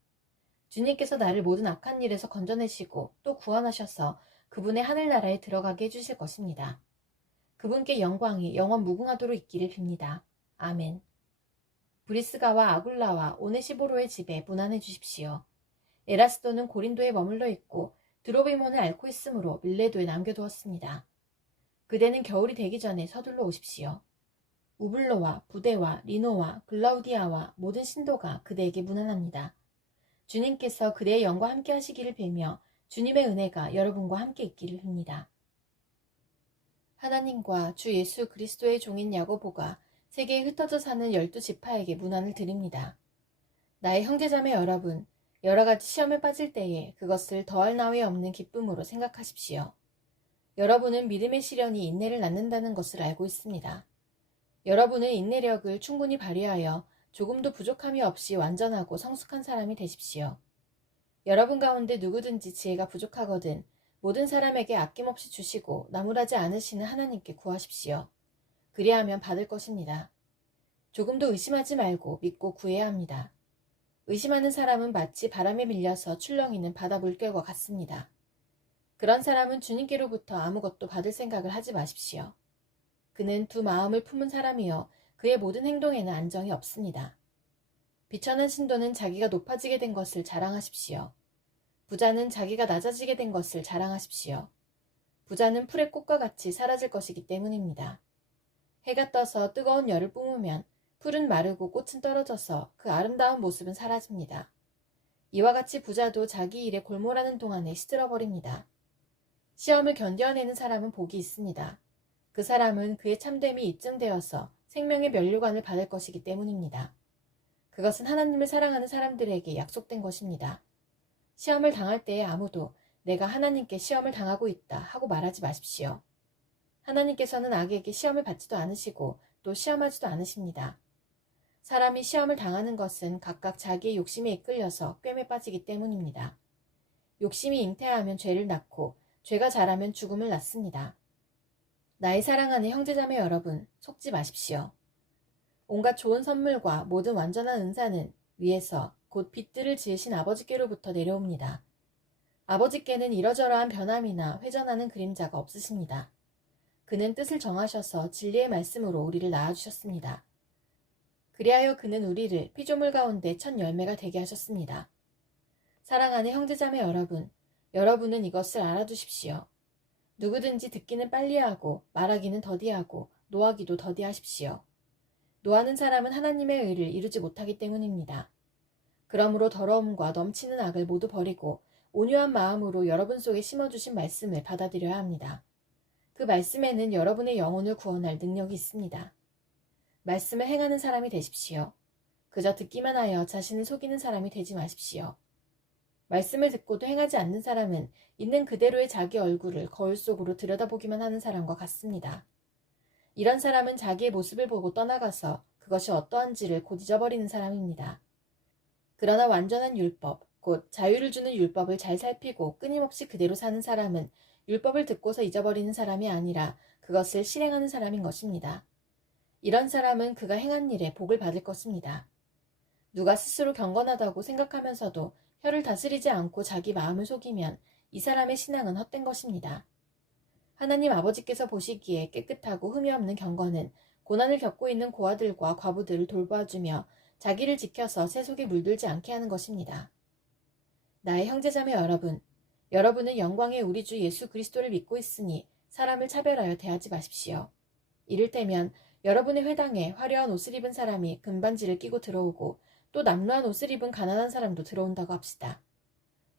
주님께서 나를 모든 악한 일에서 건져내시고 또 구원하셔서 그분의 하늘나라에 들어가게 해주실 것입니다. 그분께 영광이 영원 무궁하도록 있기를 빕니다. 아멘. 브리스가와 아굴라와 오네시보로의 집에 문안해 주십시오. 에라스도는 고린도에 머물러 있고 드로비몬을 앓고 있으므로 밀레도에 남겨두었습니다. 그대는 겨울이 되기 전에 서둘러 오십시오. 우블로와 부데와 리노와 글라우디아와 모든 신도가 그대에게 문안합니다. 주님께서 그대의 영과 함께 하시기를 빌며 주님의 은혜가 여러분과 함께 있기를 빕니다. 하나님과 주 예수 그리스도의 종인 야고보가 세계에 흩어져 사는 12지파에게 문안을 드립니다. 나의 형제자매 여러분, 여러 가지 시험에 빠질 때에 그것을 더할 나위 없는 기쁨으로 생각하십시오. 여러분은 믿음의 시련이 인내를 낳는다는 것을 알고 있습니다. 여러분은 인내력을 충분히 발휘하여 조금도 부족함이 없이 완전하고 성숙한 사람이 되십시오. 여러분 가운데 누구든지 지혜가 부족하거든 모든 사람에게 아낌없이 주시고 나무라지 않으시는 하나님께 구하십시오. 그리하면 받을 것입니다. 조금도 의심하지 말고 믿고 구해야 합니다. 의심하는 사람은 마치 바람에 밀려서 출렁이는 바다 물결과 같습니다. 그런 사람은 주님께로부터 아무것도 받을 생각을 하지 마십시오. 그는 두 마음을 품은 사람이여 그의 모든 행동에는 안정이 없습니다. 비천한 신도는 자기가 높아지게 된 것을 자랑하십시오. 부자는 자기가 낮아지게 된 것을 자랑하십시오. 부자는 풀의 꽃과 같이 사라질 것이기 때문입니다. 해가 떠서 뜨거운 열을 뿜으면 풀은 마르고 꽃은 떨어져서 그 아름다운 모습은 사라집니다. 이와 같이 부자도 자기 일에 골몰하는 동안에 시들어버립니다. 시험을 견뎌내는 사람은 복이 있습니다. 그 사람은 그의 참됨이 입증되어서 생명의 면류관을 받을 것이기 때문입니다. 그것은 하나님을 사랑하는 사람들에게 약속된 것입니다. 시험을 당할 때에 아무도 내가 하나님께 시험을 당하고 있다 하고 말하지 마십시오. 하나님께서는 악에게 시험을 받지도 않으시고 또 시험하지도 않으십니다. 사람이 시험을 당하는 것은 각각 자기의 욕심에 이끌려서 꿰매 빠지기 때문입니다. 욕심이 잉태하면 죄를 낳고 죄가 자라면 죽음을 낳습니다. 나의 사랑하는 형제자매 여러분, 속지 마십시오. 온갖 좋은 선물과 모든 완전한 은사는 위에서 곧 빛들을 지으신 아버지께로부터 내려옵니다. 아버지께는 이러저러한 변함이나 회전하는 그림자가 없으십니다. 그는 뜻을 정하셔서 진리의 말씀으로 우리를 낳아주셨습니다. 그리하여 그는 우리를 피조물 가운데 첫 열매가 되게 하셨습니다. 사랑하는 형제자매 여러분, 여러분은 이것을 알아두십시오. 누구든지 듣기는 빨리 하고 말하기는 더디하고 노하기도 더디하십시오. 노하는 사람은 하나님의 의를 이루지 못하기 때문입니다. 그러므로 더러움과 넘치는 악을 모두 버리고 온유한 마음으로 여러분 속에 심어주신 말씀을 받아들여야 합니다. 그 말씀에는 여러분의 영혼을 구원할 능력이 있습니다. 말씀을 행하는 사람이 되십시오. 그저 듣기만 하여 자신을 속이는 사람이 되지 마십시오. 말씀을 듣고도 행하지 않는 사람은 있는 그대로의 자기 얼굴을 거울 속으로 들여다보기만 하는 사람과 같습니다. 이런 사람은 자기의 모습을 보고 떠나가서 그것이 어떠한지를 곧 잊어버리는 사람입니다. 그러나 완전한 율법, 곧 자유를 주는 율법을 잘 살피고 끊임없이 그대로 사는 사람은 율법을 듣고서 잊어버리는 사람이 아니라 그것을 실행하는 사람인 것입니다. 이런 사람은 그가 행한 일에 복을 받을 것입니다. 누가 스스로 경건하다고 생각하면서도 혀를 다스리지 않고 자기 마음을 속이면 이 사람의 신앙은 헛된 것입니다. 하나님 아버지께서 보시기에 깨끗하고 흠이 없는 경건은 고난을 겪고 있는 고아들과 과부들을 돌봐주며 자기를 지켜서 새 속에 물들지 않게 하는 것입니다. 나의 형제자매 여러분, 여러분은 영광의 우리 주 예수 그리스도를 믿고 있으니 사람을 차별하여 대하지 마십시오. 이를테면 여러분의 회당에 화려한 옷을 입은 사람이 금반지를 끼고 들어오고 또 남루한 옷을 입은 가난한 사람도 들어온다고 합시다.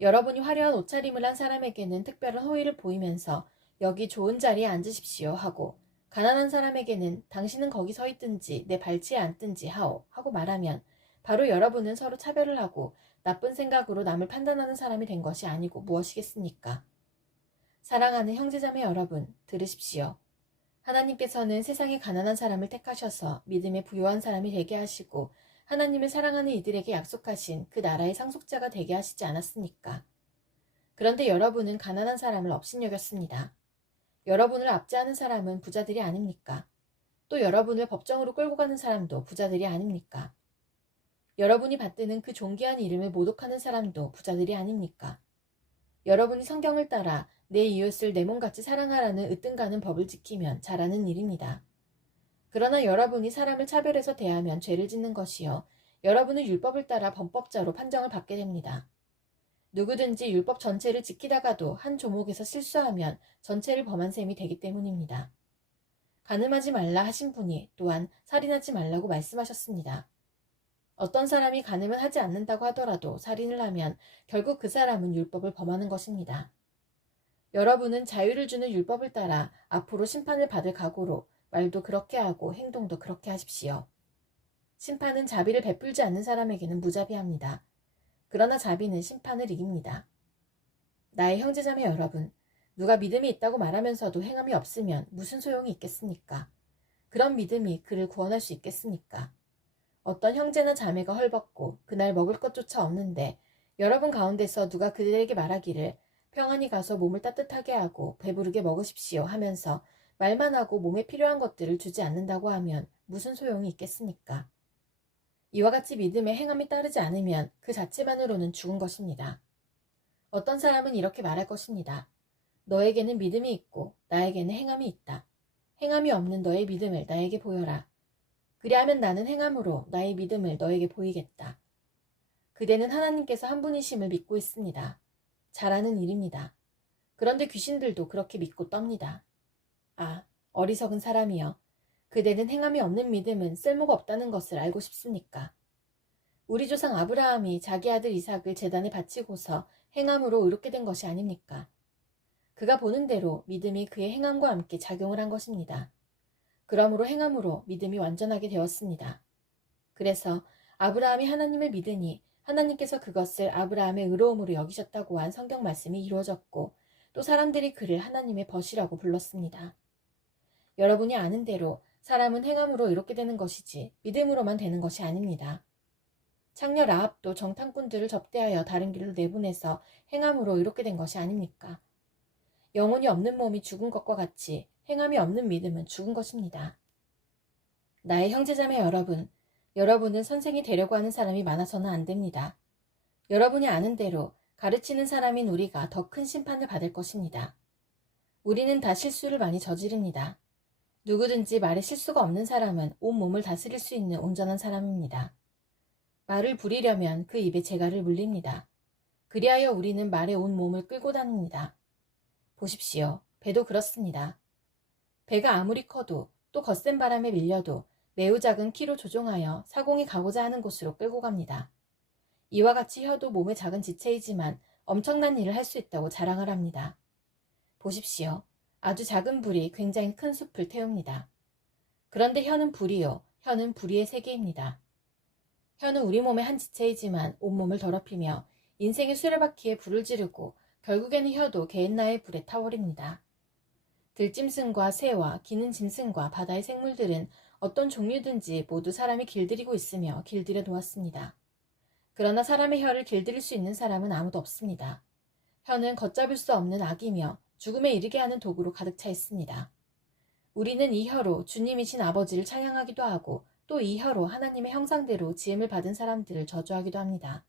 여러분이 화려한 옷차림을 한 사람에게는 특별한 호의를 보이면서 여기 좋은 자리에 앉으십시오 하고 가난한 사람에게는 당신은 거기 서 있든지 내 발치에 앉든지 하오 하고 말하면 바로 여러분은 서로 차별을 하고 나쁜 생각으로 남을 판단하는 사람이 된 것이 아니고 무엇이겠습니까? 사랑하는 형제자매 여러분, 들으십시오. 하나님께서는 세상의 가난한 사람을 택하셔서 믿음에 부요한 사람이 되게 하시고 하나님을 사랑하는 이들에게 약속하신 그 나라의 상속자가 되게 하시지 않았습니까? 그런데 여러분은 가난한 사람을 업신여겼습니다. 여러분을 압제하는 사람은 부자들이 아닙니까? 또 여러분을 법정으로 끌고 가는 사람도 부자들이 아닙니까? 여러분이 받드는 그 존귀한 이름을 모독하는 사람도 부자들이 아닙니까? 여러분이 성경을 따라 내 이웃을 내 몸같이 사랑하라는 으뜸가는 법을 지키면 잘하는 일입니다. 그러나 여러분이 사람을 차별해서 대하면 죄를 짓는 것이요. 여러분은 율법을 따라 범법자로 판정을 받게 됩니다. 누구든지 율법 전체를 지키다가도 한 조목에서 실수하면 전체를 범한 셈이 되기 때문입니다. 간음하지 말라 하신 분이 또한 살인하지 말라고 말씀하셨습니다. 어떤 사람이 간음을 하지 않는다고 하더라도 살인을 하면 결국 그 사람은 율법을 범하는 것입니다. 여러분은 자유를 주는 율법을 따라 앞으로 심판을 받을 각오로 말도 그렇게 하고 행동도 그렇게 하십시오. 심판은 자비를 베풀지 않는 사람에게는 무자비합니다. 그러나 자비는 심판을 이깁니다. 나의 형제자매 여러분, 누가 믿음이 있다고 말하면서도 행함이 없으면 무슨 소용이 있겠습니까? 그런 믿음이 그를 구원할 수 있겠습니까? 어떤 형제나 자매가 헐벗고 그날 먹을 것조차 없는데 여러분 가운데서 누가 그들에게 말하기를 평안히 가서 몸을 따뜻하게 하고 배부르게 먹으십시오 하면서 말만 하고 몸에 필요한 것들을 주지 않는다고 하면 무슨 소용이 있겠습니까? 이와 같이 믿음에 행함이 따르지 않으면 그 자체만으로는 죽은 것입니다. 어떤 사람은 이렇게 말할 것입니다. 너에게는 믿음이 있고 나에게는 행함이 있다. 행함이 없는 너의 믿음을 나에게 보여라. 그리하면 나는 행함으로 나의 믿음을 너에게 보이겠다. 그대는 하나님께서 한 분이심을 믿고 있습니다. 잘하는 일입니다. 그런데 귀신들도 그렇게 믿고 떱니다. 아, 어리석은 사람이여. 그대는 행함이 없는 믿음은 쓸모가 없다는 것을 알고 싶습니까? 우리 조상 아브라함이 자기 아들 이삭을 제단에 바치고서 행함으로 의롭게 된 것이 아닙니까? 그가 보는 대로 믿음이 그의 행함과 함께 작용을 한 것입니다. 그러므로 행함으로 믿음이 완전하게 되었습니다. 그래서 아브라함이 하나님을 믿으니 하나님께서 그것을 아브라함의 의로움으로 여기셨다고 한 성경 말씀이 이루어졌고 또 사람들이 그를 하나님의 벗이라고 불렀습니다. 여러분이 아는 대로 사람은 행함으로 이렇게 되는 것이지 믿음으로만 되는 것이 아닙니다. 창녀 라합도 정탐꾼들을 접대하여 다른 길로 내보내서 행함으로 이렇게 된 것이 아닙니까? 영혼이 없는 몸이 죽은 것과 같이 행함이 없는 믿음은 죽은 것입니다. 나의 형제자매 여러분, 여러분은 선생이 되려고 하는 사람이 많아서는 안 됩니다. 여러분이 아는 대로 가르치는 사람인 우리가 더 큰 심판을 받을 것입니다. 우리는 다 실수를 많이 저지릅니다. 누구든지 말에 실수가 없는 사람은 온 몸을 다스릴 수 있는 온전한 사람입니다. 말을 부리려면 그 입에 재갈을 물립니다. 그리하여 우리는 말에 온 몸을 끌고 다닙니다. 보십시오. 배도 그렇습니다. 배가 아무리 커도 또 거센 바람에 밀려도 매우 작은 키로 조종하여 사공이 가고자 하는 곳으로 끌고 갑니다. 이와 같이 혀도 몸의 작은 지체이지만 엄청난 일을 할 수 있다고 자랑을 합니다. 보십시오. 아주 작은 불이 굉장히 큰 숲을 태웁니다. 그런데 혀는 불이요. 혀는 불의의 세계입니다. 혀는 우리 몸의 한 지체이지만 온몸을 더럽히며 인생의 수레바퀴에 불을 지르고 결국에는 혀도 개인나의 불에 타버립니다. 들짐승과 새와 기는 짐승과 바다의 생물들은 어떤 종류든지 모두 사람이 길들이고 있으며 길들여 놓았습니다. 그러나 사람의 혀를 길들일 수 있는 사람은 아무도 없습니다. 혀는 걷잡을 수 없는 악이며 죽음에 이르게 하는 도구로 가득 차 있습니다. 우리는 이 혀로 주님이신 아버지를 찬양하기도 하고 또 이 혀로 하나님의 형상대로 지음을 받은 사람들을 저주하기도 합니다.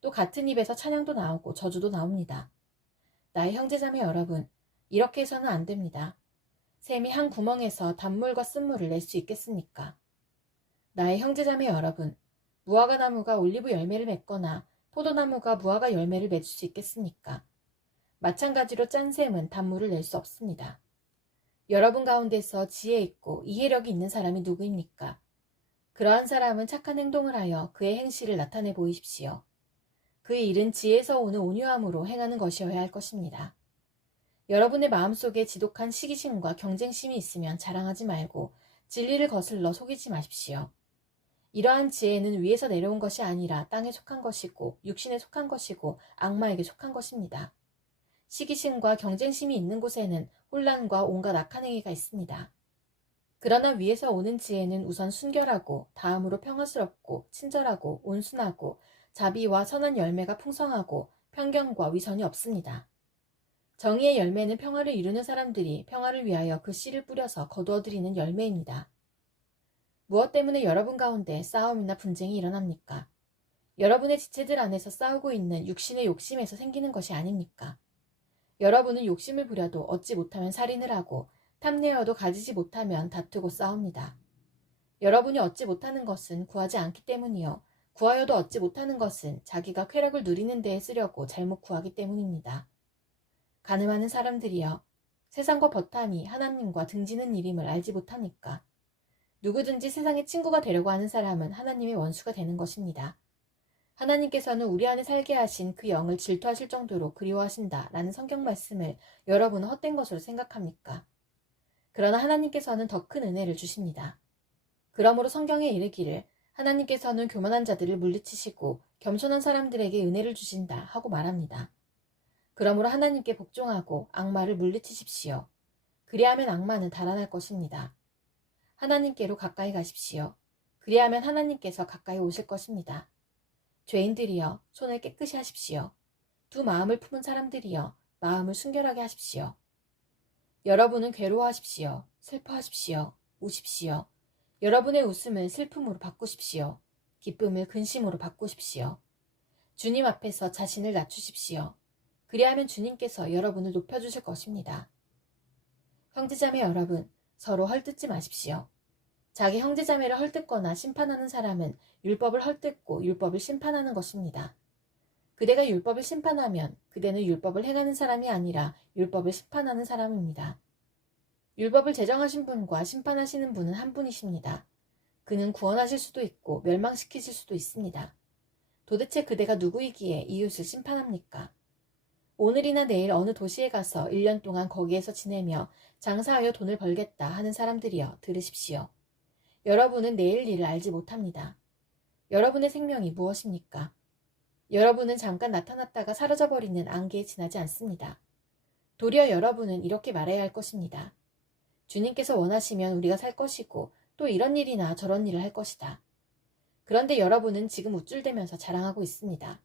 또 같은 입에서 찬양도 나오고 저주도 나옵니다. 나의 형제자매 여러분, 이렇게 해서는 안 됩니다. 샘이 한 구멍에서 단물과 쓴물을 낼 수 있겠습니까? 나의 형제자매 여러분, 무화과 나무가 올리브 열매를 맺거나 포도나무가 무화과 열매를 맺을 수 있겠습니까? 마찬가지로 짠 샘은 단물을 낼 수 없습니다. 여러분 가운데서 지혜 있고 이해력이 있는 사람이 누구입니까? 그러한 사람은 착한 행동을 하여 그의 행실을 나타내 보이십시오. 그의 일은 지혜에서 오는 온유함으로 행하는 것이어야 할 것입니다. 여러분의 마음속에 지독한 시기심과 경쟁심이 있으면 자랑하지 말고 진리를 거슬러 속이지 마십시오. 이러한 지혜는 위에서 내려온 것이 아니라 땅에 속한 것이고 육신에 속한 것이고 악마에게 속한 것입니다. 시기심과 경쟁심이 있는 곳에는 혼란과 온갖 악한 행위가 있습니다. 그러나 위에서 오는 지혜는 우선 순결하고 다음으로 평화스럽고 친절하고 온순하고 자비와 선한 열매가 풍성하고 편견과 위선이 없습니다. 정의의 열매는 평화를 이루는 사람들이 평화를 위하여 그 씨를 뿌려서 거두어들이는 열매입니다. 무엇 때문에 여러분 가운데 싸움이나 분쟁이 일어납니까? 여러분의 지체들 안에서 싸우고 있는 육신의 욕심에서 생기는 것이 아닙니까? 여러분은 욕심을 부려도 얻지 못하면 살인을 하고 탐내어도 가지지 못하면 다투고 싸웁니다. 여러분이 얻지 못하는 것은 구하지 않기 때문이요. 구하여도 얻지 못하는 것은 자기가 쾌락을 누리는 데에 쓰려고 잘못 구하기 때문입니다. 가늠하는 사람들이여, 세상과 버탐이 하나님과 등지는 일임을 알지 못하니까. 누구든지 세상의 친구가 되려고 하는 사람은 하나님의 원수가 되는 것입니다. 하나님께서는 우리 안에 살게 하신 그 영을 질투하실 정도로 그리워하신다 라는 성경 말씀을 여러분은 헛된 것으로 생각합니까? 그러나 하나님께서는 더 큰 은혜를 주십니다. 그러므로 성경에 이르기를 하나님께서는 교만한 자들을 물리치시고 겸손한 사람들에게 은혜를 주신다 하고 말합니다. 그러므로 하나님께 복종하고 악마를 물리치십시오. 그리하면 악마는 달아날 것입니다. 하나님께로 가까이 가십시오. 그리하면 하나님께서 가까이 오실 것입니다. 죄인들이여 손을 깨끗이 하십시오. 두 마음을 품은 사람들이여 마음을 순결하게 하십시오. 여러분은 괴로워하십시오. 슬퍼하십시오. 우십시오. 여러분의 웃음을 슬픔으로 바꾸십시오. 기쁨을 근심으로 바꾸십시오. 주님 앞에서 자신을 낮추십시오. 그리하면 주님께서 여러분을 높여주실 것입니다. 형제자매 여러분, 서로 헐뜯지 마십시오. 자기 형제자매를 헐뜯거나 심판하는 사람은 율법을 헐뜯고 율법을 심판하는 것입니다. 그대가 율법을 심판하면 그대는 율법을 행하는 사람이 아니라 율법을 심판하는 사람입니다. 율법을 제정하신 분과 심판하시는 분은 한 분이십니다. 그는 구원하실 수도 있고 멸망시키실 수도 있습니다. 도대체 그대가 누구이기에 이웃을 심판합니까? 오늘이나 내일 어느 도시에 가서 1년 동안 거기에서 지내며 장사하여 돈을 벌겠다 하는 사람들이여 들으십시오. 여러분은 내일 일을 알지 못합니다. 여러분의 생명이 무엇입니까? 여러분은 잠깐 나타났다가 사라져버리는 안개에 지나지 않습니다. 도리어 여러분은 이렇게 말해야 할 것입니다. 주님께서 원하시면 우리가 살 것이고 또 이런 일이나 저런 일을 할 것이다. 그런데 여러분은 지금 우쭐대면서 자랑하고 있습니다.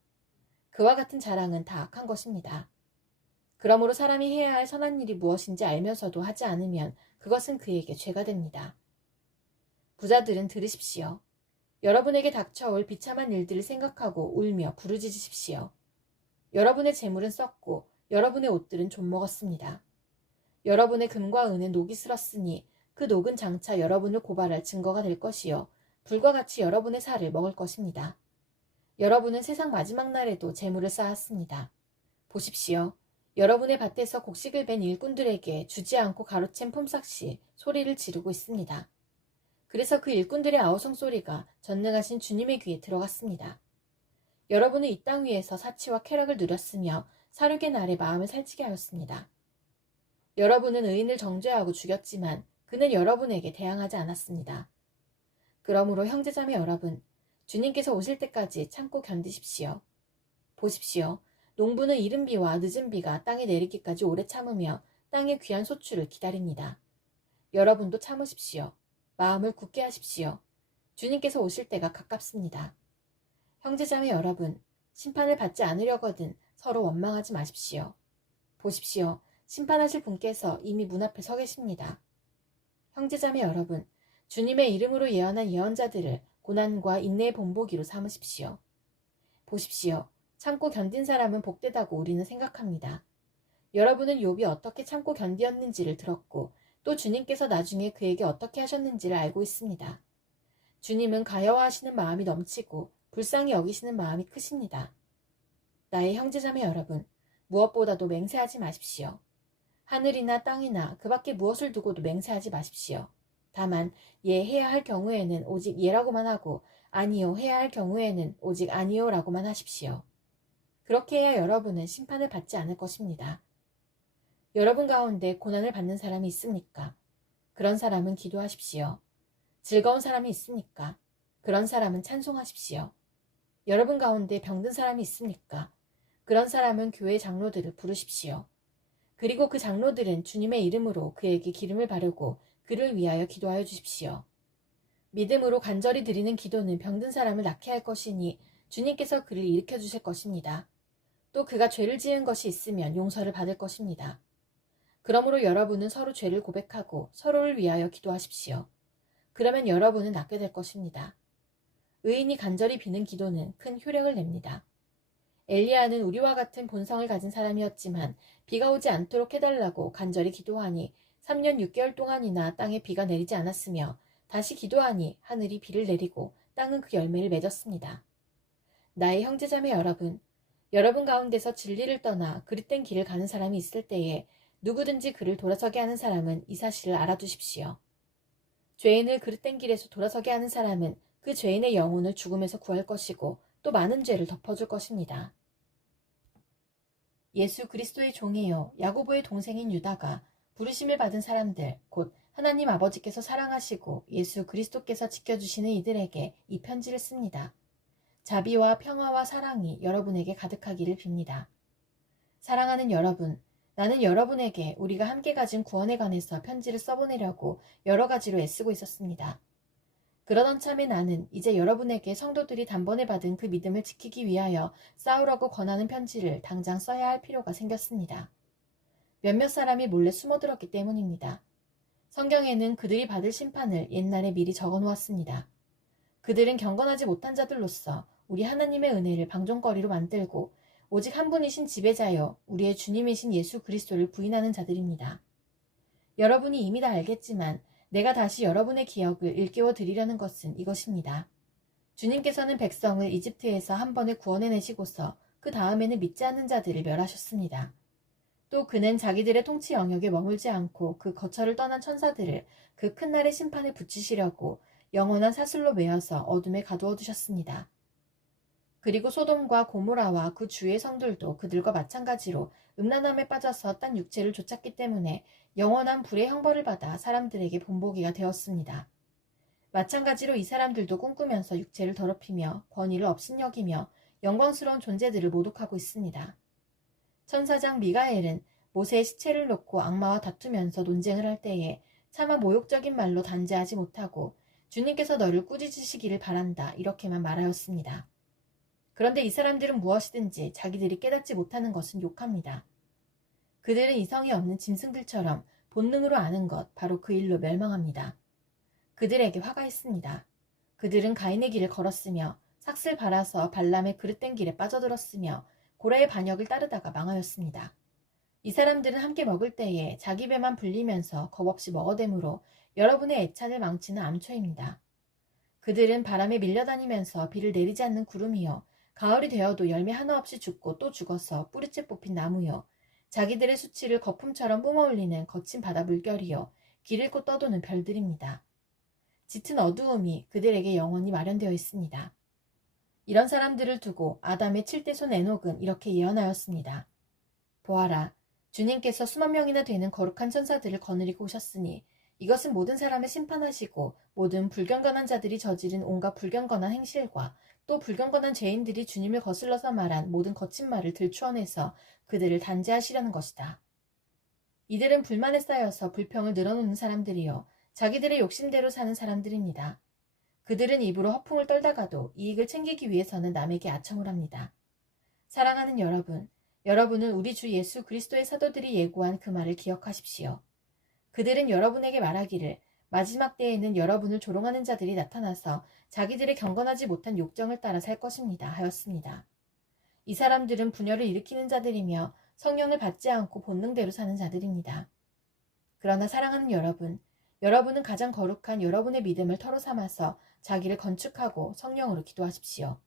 그와 같은 자랑은 다 악한 것입니다. 그러므로 사람이 해야 할 선한 일이 무엇인지 알면서도 하지 않으면 그것은 그에게 죄가 됩니다. 부자들은 들으십시오. 여러분에게 닥쳐올 비참한 일들을 생각하고 울며 부르짖으십시오. 여러분의 재물은 썩고 여러분의 옷들은 좀먹었습니다. 여러분의 금과 은은 녹이 슬었으니 그 녹은 장차 여러분을 고발할 증거가 될 것이요 불과 같이 여러분의 살을 먹을 것입니다. 여러분은 세상 마지막 날에도 재물을 쌓았습니다. 보십시오. 여러분의 밭에서 곡식을 벤 일꾼들에게 주지 않고 가로챈 품삯이 소리를 지르고 있습니다. 그래서 그 일꾼들의 아우성 소리가 전능하신 주님의 귀에 들어갔습니다. 여러분은 이 땅 위에서 사치와 쾌락을 누렸으며 사륙의 날에 마음을 살찌게 하였습니다. 여러분은 의인을 정죄하고 죽였지만 그는 여러분에게 대항하지 않았습니다. 그러므로 형제자매 여러분, 주님께서 오실 때까지 참고 견디십시오. 보십시오. 농부는 이른 비와 늦은 비가 땅에 내리기까지 오래 참으며 땅의 귀한 소출을 기다립니다. 여러분도 참으십시오. 마음을 굳게 하십시오. 주님께서 오실 때가 가깝습니다. 형제자매 여러분, 심판을 받지 않으려거든 서로 원망하지 마십시오. 보십시오. 심판하실 분께서 이미 문 앞에 서 계십니다. 형제자매 여러분, 주님의 이름으로 예언한 예언자들을 고난과 인내의 본보기로 삼으십시오. 보십시오. 참고 견딘 사람은 복되다고 우리는 생각합니다. 여러분은 욥이 어떻게 참고 견디었는지를 들었고 또 주님께서 나중에 그에게 어떻게 하셨는지를 알고 있습니다. 주님은 가여워하시는 마음이 넘치고 불쌍히 여기시는 마음이 크십니다. 나의 형제자매 여러분, 무엇보다도 맹세하지 마십시오. 하늘이나 땅이나 그 밖에 무엇을 두고도 맹세하지 마십시오. 다만 예 해야 할 경우에는 오직 예라고만 하고 아니요 해야 할 경우에는 오직 아니요라고만 하십시오. 그렇게 해야 여러분은 심판을 받지 않을 것입니다. 여러분 가운데 고난을 받는 사람이 있습니까? 그런 사람은 기도하십시오. 즐거운 사람이 있습니까? 그런 사람은 찬송하십시오. 여러분 가운데 병든 사람이 있습니까? 그런 사람은 교회 장로들을 부르십시오. 그리고 그 장로들은 주님의 이름으로 그에게 기름을 바르고 그를 위하여 기도하여 주십시오. 믿음으로 간절히 드리는 기도는 병든 사람을 낫게 할 것이니 주님께서 그를 일으켜 주실 것입니다. 또 그가 죄를 지은 것이 있으면 용서를 받을 것입니다. 그러므로 여러분은 서로 죄를 고백하고 서로를 위하여 기도하십시오. 그러면 여러분은 낫게 될 것입니다. 의인이 간절히 비는 기도는 큰 효력을 냅니다. 엘리야는 우리와 같은 본성을 가진 사람이었지만 비가 오지 않도록 해달라고 간절히 기도하니 3년 6개월 동안이나 땅에 비가 내리지 않았으며 다시 기도하니 하늘이 비를 내리고 땅은 그 열매를 맺었습니다. 나의 형제자매 여러분, 여러분 가운데서 진리를 떠나 그릇된 길을 가는 사람이 있을 때에 누구든지 그를 돌아서게 하는 사람은 이 사실을 알아두십시오. 죄인을 그릇된 길에서 돌아서게 하는 사람은 그 죄인의 영혼을 죽음에서 구할 것이고 또 많은 죄를 덮어줄 것입니다. 예수 그리스도의 종이요 야고보의 동생인 유다가 부르심을 받은 사람들 곧 하나님 아버지께서 사랑하시고 예수 그리스도께서 지켜주시는 이들에게 이 편지를 씁니다. 자비와 평화와 사랑이 여러분에게 가득하기를 빕니다. 사랑하는 여러분, 나는 여러분에게 우리가 함께 가진 구원에 관해서 편지를 써보내려고 여러 가지로 애쓰고 있었습니다. 그러던 참에 나는 이제 여러분에게 성도들이 단번에 받은 그 믿음을 지키기 위하여 싸우라고 권하는 편지를 당장 써야 할 필요가 생겼습니다. 몇몇 사람이 몰래 숨어들었기 때문입니다. 성경에는 그들이 받을 심판을 옛날에 미리 적어놓았습니다. 그들은 경건하지 못한 자들로서 우리 하나님의 은혜를 방종거리로 만들고 오직 한 분이신 지배자여 우리의 주님이신 예수 그리스도를 부인하는 자들입니다. 여러분이 이미 다 알겠지만 내가 다시 여러분의 기억을 일깨워 드리려는 것은 이것입니다. 주님께서는 백성을 이집트에서 한 번에 구원해내시고서 그 다음에는 믿지 않는 자들을 멸하셨습니다. 또 그는 자기들의 통치 영역에 머물지 않고 그 거처를 떠난 천사들을 그 큰 날의 심판에 붙이시려고 영원한 사슬로 매어서 어둠에 가두어 두셨습니다. 그리고 소돔과 고모라와 그 주의 성들도 그들과 마찬가지로 음란함에 빠져서 딴 육체를 좇았기 때문에 영원한 불의 형벌을 받아 사람들에게 본보기가 되었습니다. 마찬가지로 이 사람들도 꿈꾸면서 육체를 더럽히며 권위를 업신여기며 영광스러운 존재들을 모독하고 있습니다. 천사장 미가엘은 모세의 시체를 놓고 악마와 다투면서 논쟁을 할 때에 차마 모욕적인 말로 단죄하지 못하고 주님께서 너를 꾸짖으시기를 바란다 이렇게만 말하였습니다. 그런데 이 사람들은 무엇이든지 자기들이 깨닫지 못하는 것은 욕합니다. 그들은 이성이 없는 짐승들처럼 본능으로 아는 것 바로 그 일로 멸망합니다. 그들에게 화가 있습니다. 그들은 가인의 길을 걸었으며 삭슬 발아서 발람의 그릇된 길에 빠져들었으며 고라의 반역을 따르다가 망하였습니다. 이 사람들은 함께 먹을 때에 자기 배만 불리면서 겁없이 먹어대므로 여러분의 애찬을 망치는 암초입니다. 그들은 바람에 밀려다니면서 비를 내리지 않는 구름이요 가을이 되어도 열매 하나 없이 죽고 또 죽어서 뿌리째 뽑힌 나무요 자기들의 수치를 거품처럼 뿜어올리는 거친 바다 물결이요 길 잃고 떠도는 별들입니다. 짙은 어두움이 그들에게 영원히 마련되어 있습니다. 이런 사람들을 두고 아담의 7대손 에녹은 이렇게 예언하였습니다. 보아라, 주님께서 수만 명이나 되는 거룩한 천사들을 거느리고 오셨으니 이것은 모든 사람을 심판하시고 모든 불경건한 자들이 저지른 온갖 불경건한 행실과 또 불경건한 죄인들이 주님을 거슬러서 말한 모든 거친 말을 들추어내서 그들을 단죄하시려는 것이다. 이들은 불만에 쌓여서 불평을 늘어놓는 사람들이요 자기들의 욕심대로 사는 사람들입니다. 그들은 입으로 허풍을 떨다가도 이익을 챙기기 위해서는 남에게 아첨을 합니다. 사랑하는 여러분, 여러분은 우리 주 예수 그리스도의 사도들이 예고한 그 말을 기억하십시오. 그들은 여러분에게 말하기를 마지막 때에는 여러분을 조롱하는 자들이 나타나서 자기들의 경건하지 못한 욕정을 따라 살 것입니다 하였습니다. 이 사람들은 분열을 일으키는 자들이며 성령을 받지 않고 본능대로 사는 자들입니다. 그러나 사랑하는 여러분, 여러분은 가장 거룩한 여러분의 믿음을 터로 삼아서 자기를 건축하고 성령으로 기도하십시오.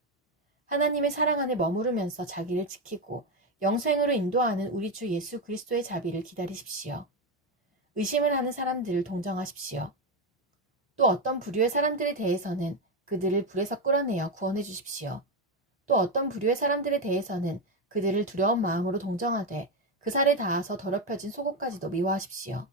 하나님의 사랑 안에 머무르면서 자기를 지키고 영생으로 인도하는 우리 주 예수 그리스도의 자비를 기다리십시오. 의심을 하는 사람들을 동정하십시오. 또 어떤 부류의 사람들에 대해서는 그들을 불에서 끌어내어 구원해 주십시오. 또 어떤 부류의 사람들에 대해서는 그들을 두려운 마음으로 동정하되 그 살에 닿아서 더럽혀진 속옷까지도 미워하십시오.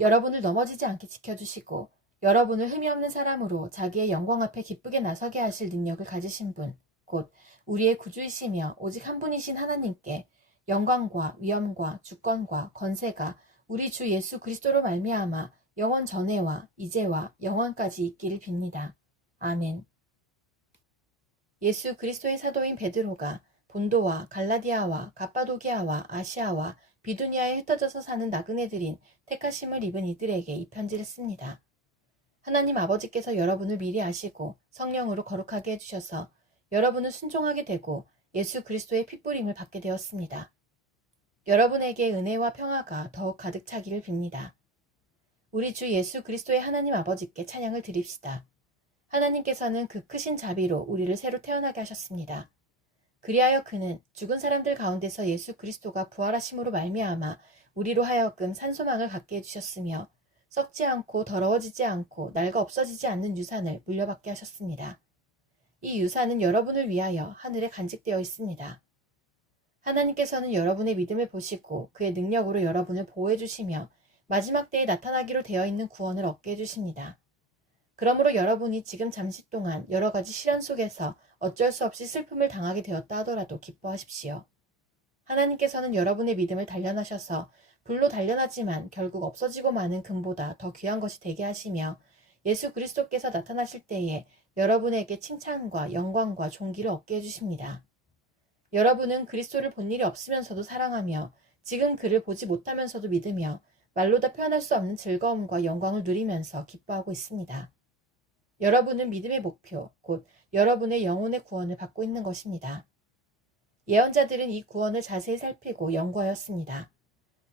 여러분을 넘어지지 않게 지켜주시고 여러분을 흠이 없는 사람으로 자기의 영광 앞에 기쁘게 나서게 하실 능력을 가지신 분, 곧 우리의 구주이시며 오직 한 분이신 하나님께 영광과 위엄과 주권과 권세가 우리 주 예수 그리스도로 말미암아 영원 전에와 이제와 영원까지 있기를 빕니다. 아멘. 예수 그리스도의 사도인 베드로가 본도와 갈라디아와 갑바도기아와 아시아와 비두니아에 흩어져서 사는 나그네들인 택하심을 입은 이들에게 이 편지를 씁니다. 하나님 아버지께서 여러분을 미리 아시고 성령으로 거룩하게 해주셔서 여러분을 순종하게 되고 예수 그리스도의 핏부림을 받게 되었습니다. 여러분에게 은혜와 평화가 더욱 가득 차기를 빕니다. 우리 주 예수 그리스도의 하나님 아버지께 찬양을 드립시다. 하나님께서는 그 크신 자비로 우리를 새로 태어나게 하셨습니다. 그리하여 그는 죽은 사람들 가운데서 예수 그리스도가 부활하심으로 말미암아 우리로 하여금 산소망을 갖게 해주셨으며 썩지 않고 더러워지지 않고 낡아 없어지지 않는 유산을 물려받게 하셨습니다. 이 유산은 여러분을 위하여 하늘에 간직되어 있습니다. 하나님께서는 여러분의 믿음을 보시고 그의 능력으로 여러분을 보호해 주시며 마지막 때에 나타나기로 되어 있는 구원을 얻게 해주십니다. 그러므로 여러분이 지금 잠시 동안 여러 가지 시련 속에서 어쩔 수 없이 슬픔을 당하게 되었다 하더라도 기뻐하십시오. 하나님께서는 여러분의 믿음을 단련하셔서 불로 단련하지만 결국 없어지고 마는 금보다 더 귀한 것이 되게 하시며 예수 그리스도께서 나타나실 때에 여러분에게 칭찬과 영광과 존귀를 얻게 해주십니다. 여러분은 그리스도를 본 일이 없으면서도 사랑하며 지금 그를 보지 못하면서도 믿으며 말로 다 표현할 수 없는 즐거움과 영광을 누리면서 기뻐하고 있습니다. 여러분은 믿음의 목표, 곧 여러분의 영혼의 구원을 받고 있는 것입니다. 예언자들은 이 구원을 자세히 살피고 연구하였습니다.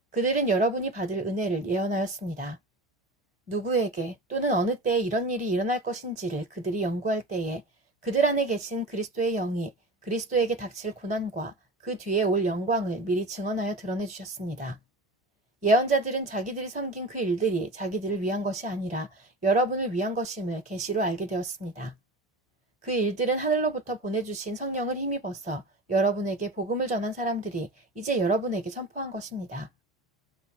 그들은 여러분이 받을 은혜를 예언하였습니다. 누구에게 또는 어느 때에 이런 일이 일어날 것인지를 그들이 연구할 때에 그들 안에 계신 그리스도의 영이 그리스도에게 닥칠 고난과 그 뒤에 올 영광을 미리 증언하여 드러내 주셨습니다. 예언자들은 자기들이 섬긴 그 일들이 자기들을 위한 것이 아니라 여러분을 위한 것임을 계시로 알게 되었습니다. 그 일들은 하늘로부터 보내주신 성령을 힘입어서 여러분에게 복음을 전한 사람들이 이제 여러분에게 선포한 것입니다.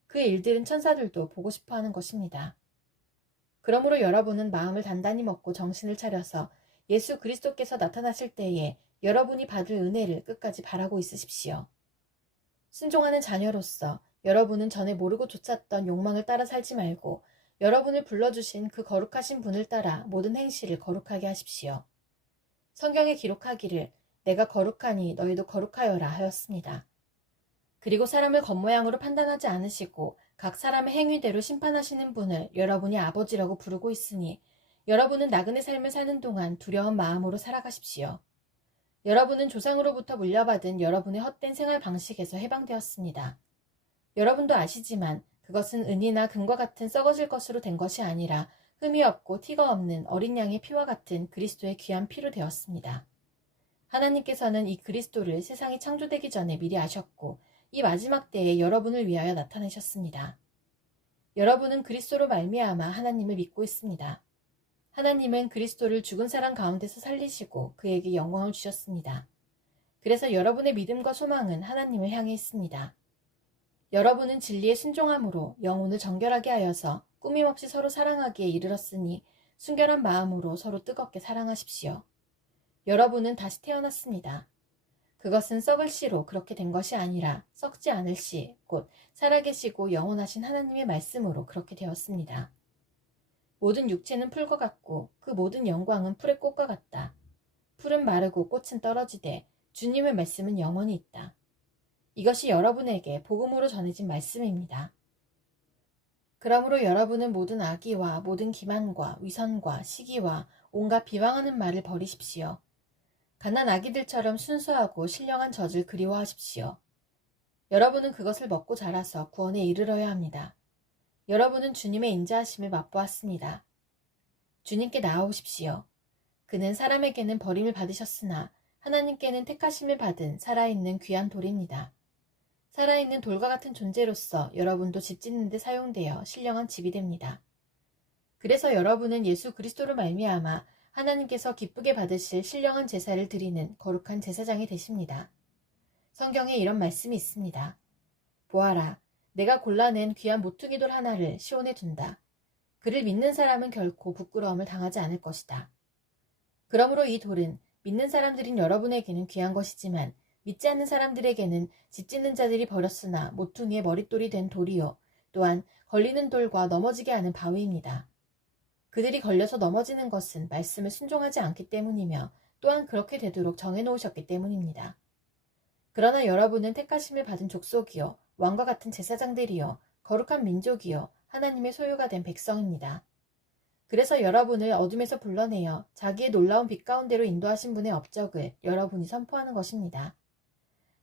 그 일들은 천사들도 보고 싶어 하는 것입니다. 그러므로 여러분은 마음을 단단히 먹고 정신을 차려서 예수 그리스도께서 나타나실 때에 여러분이 받을 은혜를 끝까지 바라고 있으십시오. 순종하는 자녀로서 여러분은 전에 모르고 쫓았던 욕망을 따라 살지 말고 여러분을 불러주신 그 거룩하신 분을 따라 모든 행실을 거룩하게 하십시오. 성경에 기록하기를 내가 거룩하니 너희도 거룩하여라 하였습니다. 그리고 사람을 겉모양으로 판단하지 않으시고 각 사람의 행위대로 심판하시는 분을 여러분이 아버지라고 부르고 있으니 여러분은 나그네 삶을 사는 동안 두려운 마음으로 살아가십시오. 여러분은 조상으로부터 물려받은 여러분의 헛된 생활 방식에서 해방되었습니다. 여러분도 아시지만 그것은 은이나 금과 같은 썩어질 것으로 된 것이 아니라 흠이 없고 티가 없는 어린 양의 피와 같은 그리스도의 귀한 피로 되었습니다. 하나님께서는 이 그리스도를 세상이 창조되기 전에 미리 아셨고 이 마지막 때에 여러분을 위하여 나타내셨습니다. 여러분은 그리스도로 말미암아 하나님을 믿고 있습니다. 하나님은 그리스도를 죽은 사람 가운데서 살리시고 그에게 영광을 주셨습니다. 그래서 여러분의 믿음과 소망은 하나님을 향해 있습니다. 여러분은 진리에 순종함으로 영혼을 정결하게 하여서 꾸밈없이 서로 사랑하기에 이르렀으니 순결한 마음으로 서로 뜨겁게 사랑하십시오. 여러분은 다시 태어났습니다. 그것은 썩을 씨로 그렇게 된 것이 아니라 썩지 않을 씨, 곧 살아계시고 영원하신 하나님의 말씀으로 그렇게 되었습니다. 모든 육체는 풀과 같고 그 모든 영광은 풀의 꽃과 같다. 풀은 마르고 꽃은 떨어지되 주님의 말씀은 영원히 있다. 이것이 여러분에게 복음으로 전해진 말씀입니다. 그러므로 여러분은 모든 악의와 모든 기만과 위선과 시기와 온갖 비방하는 말을 버리십시오. 갓난 아기들처럼 순수하고 신령한 젖을 그리워하십시오. 여러분은 그것을 먹고 자라서 구원에 이르러야 합니다. 여러분은 주님의 인자하심을 맛보았습니다. 주님께 나아오십시오. 그는 사람에게는 버림을 받으셨으나 하나님께는 택하심을 받은 살아있는 귀한 돌입니다. 살아있는 돌과 같은 존재로서 여러분도 집 짓는 데 사용되어 신령한 집이 됩니다. 그래서 여러분은 예수 그리스도로 말미암아 하나님께서 기쁘게 받으실 신령한 제사를 드리는 거룩한 제사장이 되십니다. 성경에 이런 말씀이 있습니다. 보아라, 내가 골라낸 귀한 모퉁이 돌 하나를 시온에 둔다. 그를 믿는 사람은 결코 부끄러움을 당하지 않을 것이다. 그러므로 이 돌은 믿는 사람들인 여러분에게는 귀한 것이지만 믿지 않는 사람들에게는 집 짓는 자들이 버렸으나 모퉁이의 머릿돌이 된 돌이요. 또한 걸리는 돌과 넘어지게 하는 바위입니다. 그들이 걸려서 넘어지는 것은 말씀을 순종하지 않기 때문이며 또한 그렇게 되도록 정해놓으셨기 때문입니다. 그러나 여러분은 택하심을 받은 족속이요 왕과 같은 제사장들이요 거룩한 민족이요 하나님의 소유가 된 백성입니다. 그래서 여러분을 어둠에서 불러내어 자기의 놀라운 빛 가운데로 인도하신 분의 업적을 여러분이 선포하는 것입니다.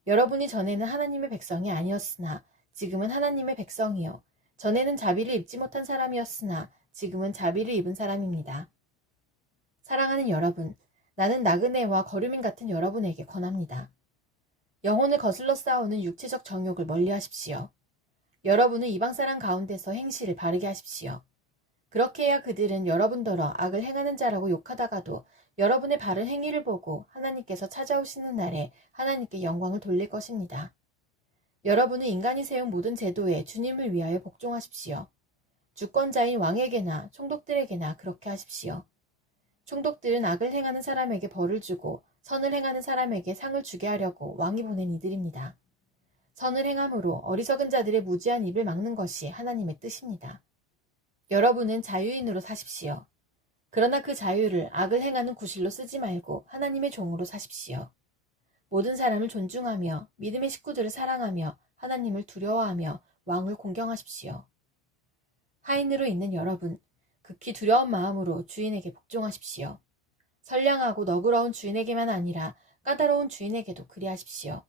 여러분이 전에는 하나님의 백성이 아니었으나 지금은 하나님의 백성이요 전에는 자비를 입지 못한 사람이었으나 지금은 자비를 입은 사람입니다. 사랑하는 여러분, 나는 나그네와 거류민 같은 여러분에게 권합니다. 영혼을 거슬러 싸우는 육체적 정욕을 멀리하십시오. 여러분은 이방 사람 가운데서 행실을 바르게 하십시오. 그렇게 해야 그들은 여러분더러 악을 행하는 자라고 욕하다가도 여러분의 바른 행위를 보고 하나님께서 찾아오시는 날에 하나님께 영광을 돌릴 것입니다. 여러분은 인간이 세운 모든 제도에 주님을 위하여 복종하십시오. 주권자인 왕에게나 총독들에게나 그렇게 하십시오. 총독들은 악을 행하는 사람에게 벌을 주고 선을 행하는 사람에게 상을 주게 하려고 왕이 보낸 이들입니다. 선을 행함으로 어리석은 자들의 무지한 입을 막는 것이 하나님의 뜻입니다. 여러분은 자유인으로 사십시오. 그러나 그 자유를 악을 행하는 구실로 쓰지 말고 하나님의 종으로 사십시오. 모든 사람을 존중하며 믿음의 식구들을 사랑하며 하나님을 두려워하며 왕을 공경하십시오. 하인으로 있는 여러분, 극히 두려운 마음으로 주인에게 복종하십시오. 선량하고 너그러운 주인에게만 아니라 까다로운 주인에게도 그리하십시오.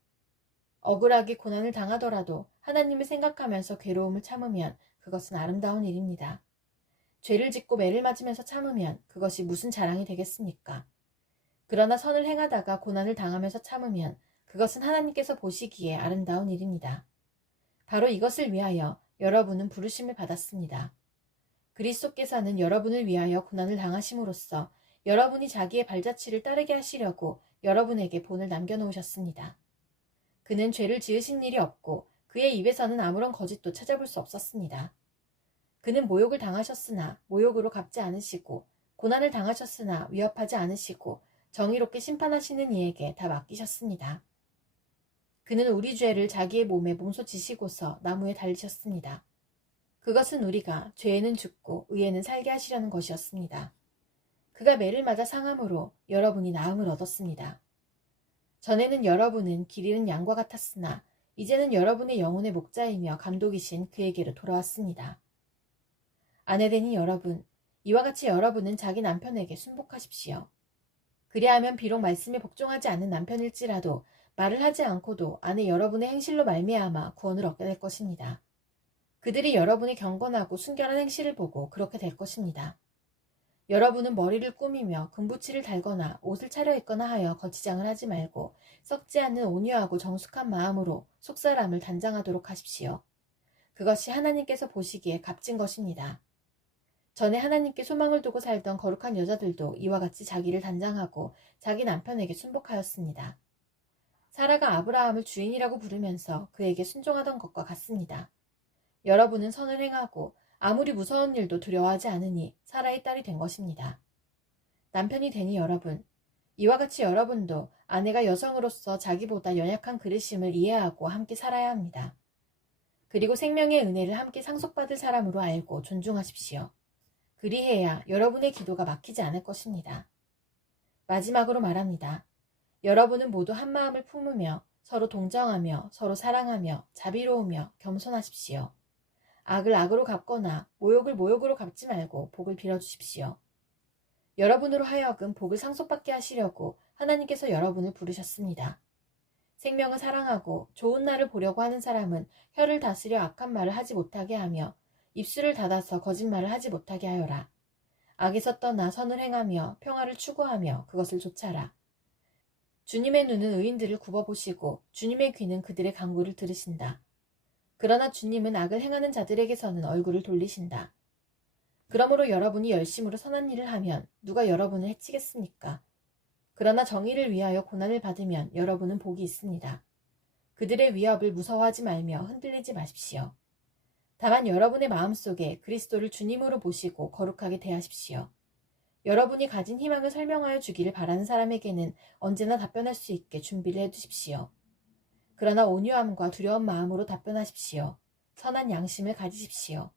억울하게 고난을 당하더라도 하나님을 생각하면서 괴로움을 참으면 그것은 아름다운 일입니다. 죄를 짓고 매를 맞으면서 참으면 그것이 무슨 자랑이 되겠습니까? 그러나 선을 행하다가 고난을 당하면서 참으면 그것은 하나님께서 보시기에 아름다운 일입니다. 바로 이것을 위하여 여러분은 부르심을 받았습니다. 그리스도께서는 여러분을 위하여 고난을 당하심으로써 여러분이 자기의 발자취를 따르게 하시려고 여러분에게 본을 남겨놓으셨습니다. 그는 죄를 지으신 일이 없고 그의 입에서는 아무런 거짓도 찾아볼 수 없었습니다. 그는 모욕을 당하셨으나 모욕으로 갚지 않으시고 고난을 당하셨으나 위협하지 않으시고 정의롭게 심판하시는 이에게 다 맡기셨습니다. 그는 우리 죄를 자기의 몸에 몸소 지시고서 나무에 달리셨습니다. 그것은 우리가 죄에는 죽고 의에는 살게 하시려는 것이었습니다. 그가 매를 맞아 상함으로 여러분이 나음을 얻었습니다. 전에는 여러분은 길 잃은 양과 같았으나 이제는 여러분의 영혼의 목자이며 감독이신 그에게로 돌아왔습니다. 아내되니 여러분, 이와 같이 여러분은 자기 남편에게 순복하십시오. 그리하면 비록 말씀에 복종하지 않는 남편일지라도 말을 하지 않고도 아내 여러분의 행실로 말미암아 구원을 얻게 될 것입니다. 그들이 여러분의 경건하고 순결한 행실을 보고 그렇게 될 것입니다. 여러분은 머리를 꾸미며 금붙이를 달거나 옷을 차려입거나 하여 거치장을 하지 말고 썩지 않는 온유하고 정숙한 마음으로 속사람을 단장하도록 하십시오. 그것이 하나님께서 보시기에 값진 것입니다. 전에 하나님께 소망을 두고 살던 거룩한 여자들도 이와 같이 자기를 단장하고 자기 남편에게 순복하였습니다. 사라가 아브라함을 주인이라고 부르면서 그에게 순종하던 것과 같습니다. 여러분은 선을 행하고 아무리 무서운 일도 두려워하지 않으니 사라의 딸이 된 것입니다. 남편이 되니 여러분, 이와 같이 여러분도 아내가 여성으로서 자기보다 연약한 그릇임을 이해하고 함께 살아야 합니다. 그리고 생명의 은혜를 함께 상속받을 사람으로 알고 존중하십시오. 그리해야 여러분의 기도가 막히지 않을 것입니다. 마지막으로 말합니다. 여러분은 모두 한 마음을 품으며 서로 동정하며 서로 사랑하며 자비로우며 겸손하십시오. 악을 악으로 갚거나 모욕을 모욕으로 갚지 말고 복을 빌어주십시오. 여러분으로 하여금 복을 상속받게 하시려고 하나님께서 여러분을 부르셨습니다. 생명을 사랑하고 좋은 날을 보려고 하는 사람은 혀를 다스려 악한 말을 하지 못하게 하며 입술을 닫아서 거짓말을 하지 못하게 하여라. 악에서 떠나 선을 행하며 평화를 추구하며 그것을 좇아라. 주님의 눈은 의인들을 굽어보시고 주님의 귀는 그들의 간구를 들으신다. 그러나 주님은 악을 행하는 자들에게서는 얼굴을 돌리신다. 그러므로 여러분이 열심으로 선한 일을 하면 누가 여러분을 해치겠습니까? 그러나 정의를 위하여 고난을 받으면 여러분은 복이 있습니다. 그들의 위협을 무서워하지 말며 흔들리지 마십시오. 다만 여러분의 마음속에 그리스도를 주님으로 보시고 거룩하게 대하십시오. 여러분이 가진 희망을 설명하여 주기를 바라는 사람에게는 언제나 답변할 수 있게 준비를 해두십시오. 그러나 온유함과 두려운 마음으로 답변하십시오. 선한 양심을 가지십시오.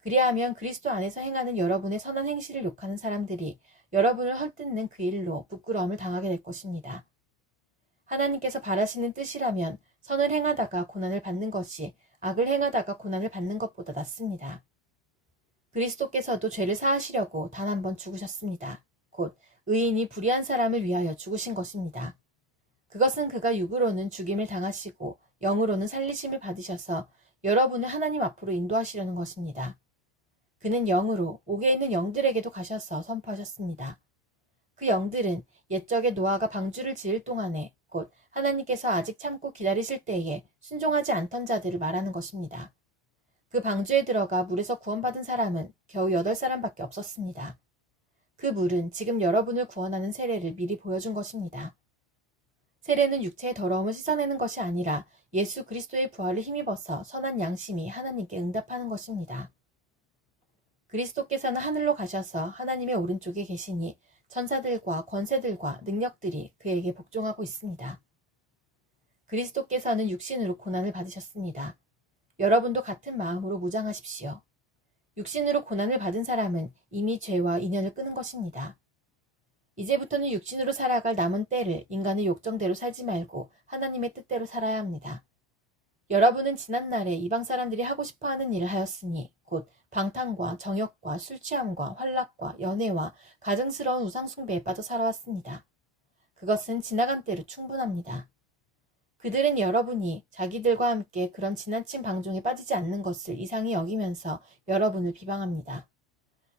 그리하면 그리스도 안에서 행하는 여러분의 선한 행실을 욕하는 사람들이 여러분을 헐뜯는 그 일로 부끄러움을 당하게 될 것입니다. 하나님께서 바라시는 뜻이라면 선을 행하다가 고난을 받는 것이 악을 행하다가 고난을 받는 것보다 낫습니다. 그리스도께서도 죄를 사하시려고 단 한 번 죽으셨습니다. 곧 의인이 불의한 사람을 위하여 죽으신 것입니다. 그것은 그가 육으로는 죽임을 당하시고 영으로는 살리심을 받으셔서 여러분을 하나님 앞으로 인도하시려는 것입니다. 그는 영으로 옥에 있는 영들에게도 가셔서 선포하셨습니다. 그 영들은 옛적에 노아가 방주를 지을 동안에 곧 하나님께서 아직 참고 기다리실 때에 순종하지 않던 자들을 말하는 것입니다. 그 방주에 들어가 물에서 구원받은 사람은 겨우 8사람밖에 없었습니다. 그 물은 지금 여러분을 구원하는 세례를 미리 보여준 것입니다. 세례는 육체의 더러움을 씻어내는 것이 아니라 예수 그리스도의 부활을 힘입어서 선한 양심이 하나님께 응답하는 것입니다. 그리스도께서는 하늘로 가셔서 하나님의 오른쪽에 계시니 천사들과 권세들과 능력들이 그에게 복종하고 있습니다. 그리스도께서는 육신으로 고난을 받으셨습니다. 여러분도 같은 마음으로 무장하십시오. 육신으로 고난을 받은 사람은 이미 죄와 인연을 끊은 것입니다. 이제부터는 육신으로 살아갈 남은 때를 인간의 욕정대로 살지 말고 하나님의 뜻대로 살아야 합니다. 여러분은 지난날에 이방 사람들이 하고 싶어하는 일을 하였으니 곧 방탕과 정욕과 술취함과 환락과 연애와 가증스러운 우상숭배에 빠져 살아왔습니다. 그것은 지나간 때로 충분합니다. 그들은 여러분이 자기들과 함께 그런 지나친 방종에 빠지지 않는 것을 이상히 여기면서 여러분을 비방합니다.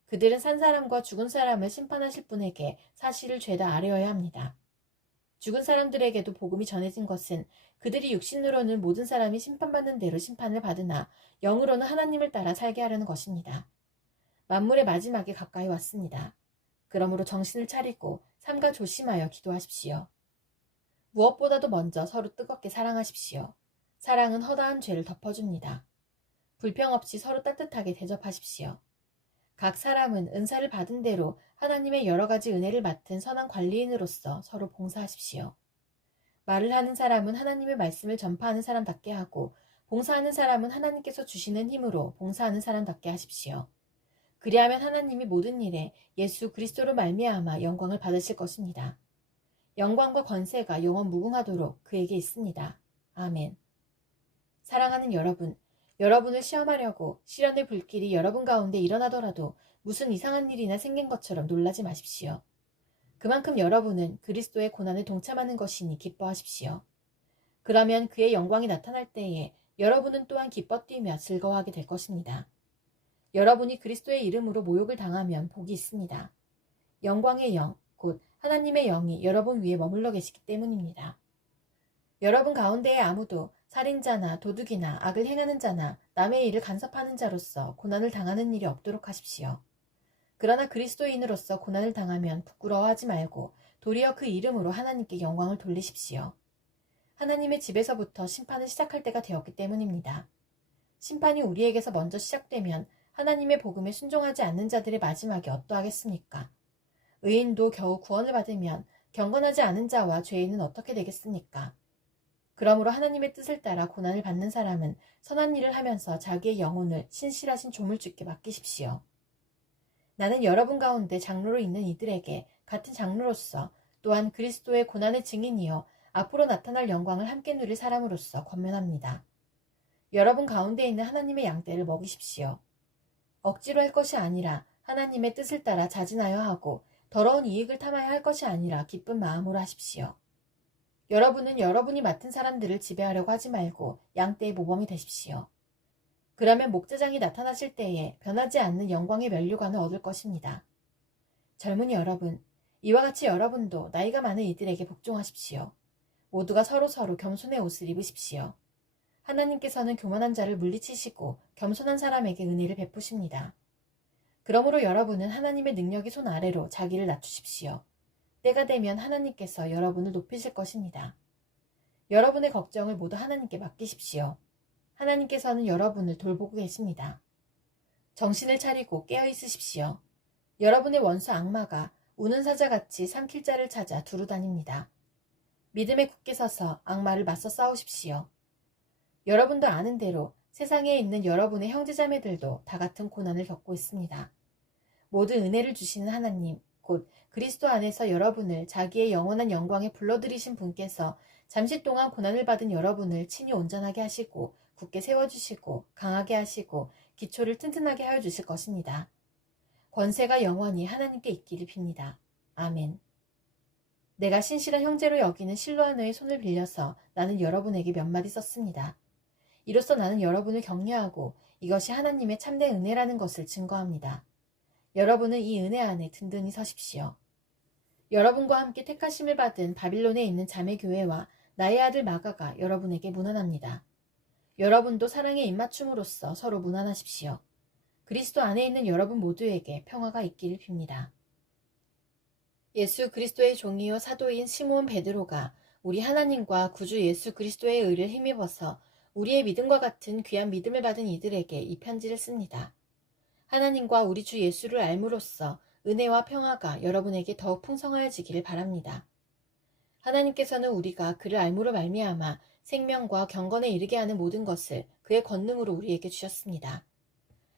그들은 산 사람과 죽은 사람을 심판하실 분에게 사실을 죄다 아뢰어야 합니다. 죽은 사람들에게도 복음이 전해진 것은 그들이 육신으로는 모든 사람이 심판받는 대로 심판을 받으나 영으로는 하나님을 따라 살게 하려는 것입니다. 만물의 마지막에 가까이 왔습니다. 그러므로 정신을 차리고 삼가 조심하여 기도하십시오. 무엇보다도 먼저 서로 뜨겁게 사랑하십시오. 사랑은 허다한 죄를 덮어줍니다. 불평 없이 서로 따뜻하게 대접하십시오. 각 사람은 은사를 받은 대로 하나님의 여러 가지 은혜를 맡은 선한 관리인으로서 서로 봉사하십시오. 말을 하는 사람은 하나님의 말씀을 전파하는 사람답게 하고 봉사하는 사람은 하나님께서 주시는 힘으로 봉사하는 사람답게 하십시오. 그리하면 하나님이 모든 일에 예수 그리스도로 말미암아 영광을 받으실 것입니다. 영광과 권세가 영원 무궁하도록 그에게 있습니다. 아멘. 사랑하는 여러분, 여러분을 시험하려고 시련의 불길이 여러분 가운데 일어나더라도 무슨 이상한 일이나 생긴 것처럼 놀라지 마십시오. 그만큼 여러분은 그리스도의 고난에 동참하는 것이니 기뻐하십시오. 그러면 그의 영광이 나타날 때에 여러분은 또한 기뻐 뛰며 즐거워하게 될 것입니다. 여러분이 그리스도의 이름으로 모욕을 당하면 복이 있습니다. 영광의 영, 곧 하나님의 영이 여러분 위에 머물러 계시기 때문입니다. 여러분 가운데에 아무도 살인자나 도둑이나 악을 행하는 자나 남의 일을 간섭하는 자로서 고난을 당하는 일이 없도록 하십시오. 그러나 그리스도인으로서 고난을 당하면 부끄러워하지 말고 도리어 그 이름으로 하나님께 영광을 돌리십시오. 하나님의 집에서부터 심판을 시작할 때가 되었기 때문입니다. 심판이 우리에게서 먼저 시작되면 하나님의 복음에 순종하지 않는 자들의 마지막이 어떠하겠습니까? 의인도 겨우 구원을 받으면 경건하지 않은 자와 죄인은 어떻게 되겠습니까? 그러므로 하나님의 뜻을 따라 고난을 받는 사람은 선한 일을 하면서 자기의 영혼을 신실하신 조물주께 맡기십시오. 나는 여러분 가운데 장로로 있는 이들에게 같은 장로로서 또한 그리스도의 고난의 증인이여 앞으로 나타날 영광을 함께 누릴 사람으로서 권면합니다. 여러분 가운데 있는 하나님의 양떼를 먹이십시오. 억지로 할 것이 아니라 하나님의 뜻을 따라 자진하여 하고 더러운 이익을 탐하여 할 것이 아니라 기쁜 마음으로 하십시오. 여러분은 여러분이 맡은 사람들을 지배하려고 하지 말고 양떼의 모범이 되십시오. 그러면 목자장이 나타나실 때에 변하지 않는 영광의 면류관을 얻을 것입니다. 젊은이 여러분, 이와 같이 여러분도 나이가 많은 이들에게 복종하십시오. 모두가 서로 겸손의 옷을 입으십시오. 하나님께서는 교만한 자를 물리치시고 겸손한 사람에게 은혜를 베푸십니다. 그러므로 여러분은 하나님의 능력이 손 아래로 자기를 낮추십시오. 때가 되면 하나님께서 여러분을 높이실 것입니다. 여러분의 걱정을 모두 하나님께 맡기십시오. 하나님께서는 여러분을 돌보고 계십니다. 정신을 차리고 깨어 있으십시오. 여러분의 원수 악마가 우는 사자같이 삼킬 자를 찾아 두루 다닙니다. 믿음에 굳게 서서 악마를 맞서 싸우십시오. 여러분도 아는 대로 세상에 있는 여러분의 형제자매들도 다 같은 고난을 겪고 있습니다. 모든 은혜를 주시는 하나님, 곧 그리스도 안에서 여러분을 자기의 영원한 영광에 불러들이신 분께서 잠시 동안 고난을 받은 여러분을 친히 온전하게 하시고 굳게 세워주시고 강하게 하시고 기초를 튼튼하게 하여 주실 것입니다. 권세가 영원히 하나님께 있기를 빕니다. 아멘. 내가 신실한 형제로 여기는 실로아너의 손을 빌려서 나는 여러분에게 몇 마디 썼습니다. 이로써 나는 여러분을 격려하고 이것이 하나님의 참된 은혜라는 것을 증거합니다. 여러분은 이 은혜 안에 든든히 서십시오. 여러분과 함께 택하심을 받은 바빌론에 있는 자매교회와 나의 아들 마가가 여러분에게 문안합니다. 여러분도 사랑에 입맞춤으로써 서로 문안하십시오. 그리스도 안에 있는 여러분 모두에게 평화가 있기를 빕니다. 예수 그리스도의 종이요 사도인 시므온 베드로가 우리 하나님과 구주 예수 그리스도의 의를 힘입어서 우리의 믿음과 같은 귀한 믿음을 받은 이들에게 이 편지를 씁니다. 하나님과 우리 주 예수를 알므로써 은혜와 평화가 여러분에게 더욱 풍성하여지기를 바랍니다. 하나님께서는 우리가 그를 알므로 말미암아 생명과 경건에 이르게 하는 모든 것을 그의 권능으로 우리에게 주셨습니다.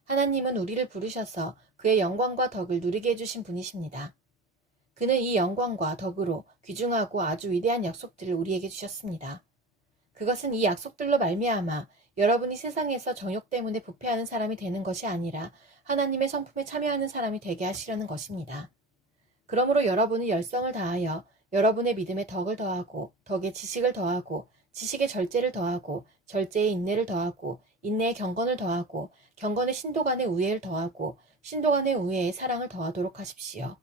하나님은 우리를 부르셔서 그의 영광과 덕을 누리게 해주신 분이십니다. 그는 이 영광과 덕으로 귀중하고 아주 위대한 약속들을 우리에게 주셨습니다. 그것은 이 약속들로 말미암아 여러분이 세상에서 정욕 때문에 부패하는 사람이 되는 것이 아니라 하나님의 성품에 참여하는 사람이 되게 하시려는 것입니다. 그러므로 여러분은 열성을 다하여 여러분의 믿음에 덕을 더하고 덕에 지식을 더하고 지식에 절제를 더하고 절제에 인내를 더하고 인내에 경건을 더하고 경건에 신도 간의 우애를 더하고 신도 간의 우애에 사랑을 더하도록 하십시오.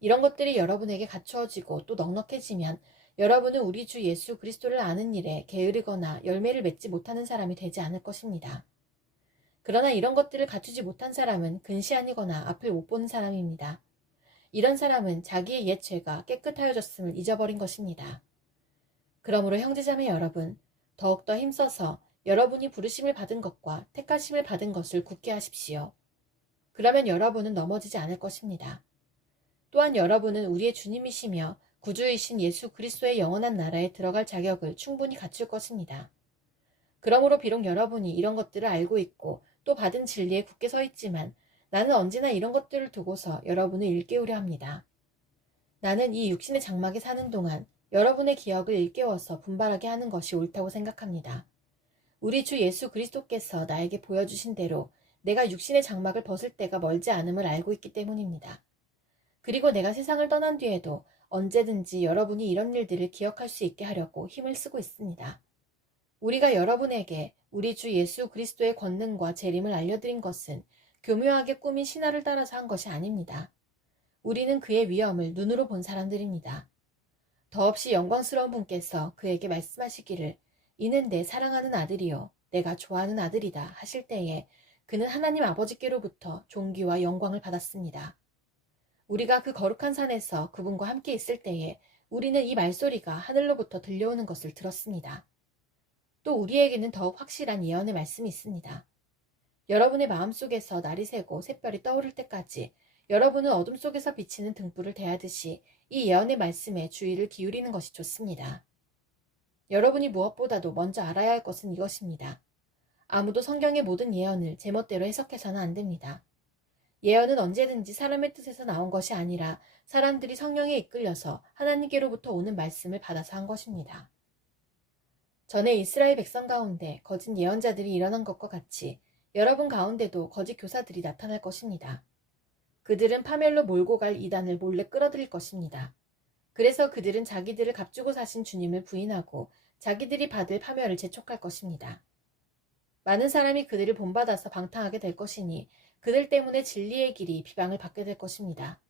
이런 것들이 여러분에게 갖추어지고 또 넉넉해지면 여러분은 우리 주 예수 그리스도를 아는 일에 게으르거나 열매를 맺지 못하는 사람이 되지 않을 것입니다. 그러나 이런 것들을 갖추지 못한 사람은 근시안이거나 앞을 못 보는 사람입니다. 이런 사람은 자기의 옛 죄가 깨끗하여졌음을 잊어버린 것입니다. 그러므로 형제자매 여러분, 더욱더 힘써서 여러분이 부르심을 받은 것과 택하심을 받은 것을 굳게 하십시오. 그러면 여러분은 넘어지지 않을 것입니다. 또한 여러분은 우리의 주님이시며 구주이신 예수 그리스도의 영원한 나라에 들어갈 자격을 충분히 갖출 것입니다. 그러므로 비록 여러분이 이런 것들을 알고 있고 또 받은 진리에 굳게 서 있지만 나는 언제나 이런 것들을 두고서 여러분을 일깨우려 합니다. 나는 이 육신의 장막에 사는 동안 여러분의 기억을 일깨워서 분발하게 하는 것이 옳다고 생각합니다. 우리 주 예수 그리스도께서 나에게 보여주신 대로 내가 육신의 장막을 벗을 때가 멀지 않음을 알고 있기 때문입니다. 그리고 내가 세상을 떠난 뒤에도 언제든지 여러분이 이런 일들을 기억할 수 있게 하려고 힘을 쓰고 있습니다. 우리가 여러분에게 우리 주 예수 그리스도의 권능과 재림을 알려드린 것은 교묘하게 꾸민 신화를 따라서 한 것이 아닙니다. 우리는 그의 위엄을 눈으로 본 사람들입니다. 더없이 영광스러운 분께서 그에게 말씀하시기를 이는 내 사랑하는 아들이요 내가 좋아하는 아들이다 하실 때에 그는 하나님 아버지께로부터 존귀와 영광을 받았습니다. 우리가 그 거룩한 산에서 그분과 함께 있을 때에 우리는 이 말소리가 하늘로부터 들려오는 것을 들었습니다. 또 우리에게는 더욱 확실한 예언의 말씀이 있습니다. 여러분의 마음속에서 날이 새고 샛별이 떠오를 때까지 여러분은 어둠 속에서 비치는 등불을 대하듯이 이 예언의 말씀에 주의를 기울이는 것이 좋습니다. 여러분이 무엇보다도 먼저 알아야 할 것은 이것입니다. 아무도 성경의 모든 예언을 제멋대로 해석해서는 안 됩니다. 예언은 언제든지 사람의 뜻에서 나온 것이 아니라 사람들이 성령에 이끌려서 하나님께로부터 오는 말씀을 받아서 한 것입니다. 전에 이스라엘 백성 가운데 거짓 예언자들이 일어난 것과 같이 여러분 가운데도 거짓 교사들이 나타날 것입니다. 그들은 파멸로 몰고 갈 이단을 몰래 끌어들일 것입니다. 그래서 그들은 자기들을 값주고 사신 주님을 부인하고 자기들이 받을 파멸을 재촉할 것입니다. 많은 사람이 그들을 본받아서 방탕하게 될 것이니 그들 때문에 진리의 길이 비방을 받게 될 것입니다.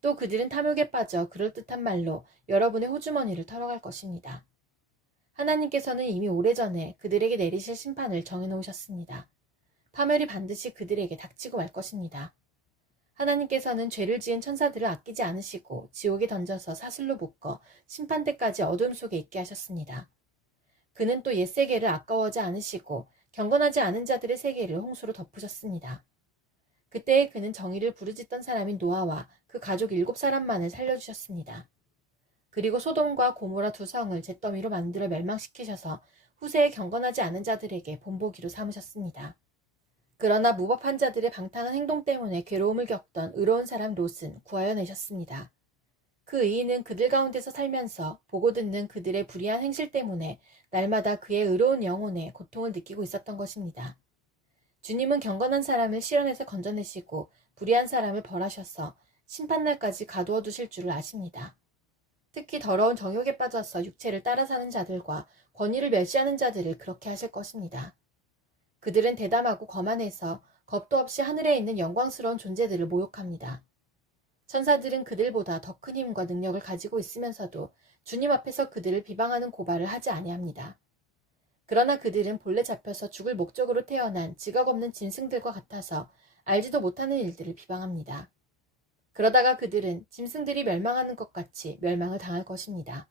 또 그들은 탐욕에 빠져 그럴듯한 말로 여러분의 호주머니를 털어갈 것입니다. 하나님께서는 이미 오래전에 그들에게 내리실 심판을 정해놓으셨습니다. 파멸이 반드시 그들에게 닥치고 말 것입니다. 하나님께서는 죄를 지은 천사들을 아끼지 않으시고 지옥에 던져서 사슬로 묶어 심판 때까지 어둠 속에 있게 하셨습니다. 그는 또 옛 세계를 아까워하지 않으시고 경건하지 않은 자들의 세계를 홍수로 덮으셨습니다. 그때에 그는 정의를 부르짖던 사람인 노아와 그 가족 7사람만을 살려주셨습니다. 그리고 소돔과 고모라 두 성을 잿더미로 만들어 멸망시키셔서 후세에 경건하지 않은 자들에게 본보기로 삼으셨습니다. 그러나 무법한 자들의 방탕한 행동 때문에 괴로움을 겪던 의로운 사람 롯은 구하여 내셨습니다. 그 의인은 그들 가운데서 살면서 보고 듣는 그들의 불의한 행실 때문에 날마다 그의 의로운 영혼에 고통을 느끼고 있었던 것입니다. 주님은 경건한 사람을 시련에서 건져내시고 불의한 사람을 벌하셔서 심판날까지 가두어 두실 줄을 아십니다. 특히 더러운 정욕에 빠져서 육체를 따라 사는 자들과 권위를 멸시하는 자들을 그렇게 하실 것입니다. 그들은 대담하고 거만해서 겁도 없이 하늘에 있는 영광스러운 존재들을 모욕합니다. 천사들은 그들보다 더 큰 힘과 능력을 가지고 있으면서도 주님 앞에서 그들을 비방하는 고발을 하지 아니합니다. 그러나 그들은 본래 잡혀서 죽을 목적으로 태어난 지각 없는 짐승들과 같아서 알지도 못하는 일들을 비방합니다. 그러다가 그들은 짐승들이 멸망하는 것 같이 멸망을 당할 것입니다.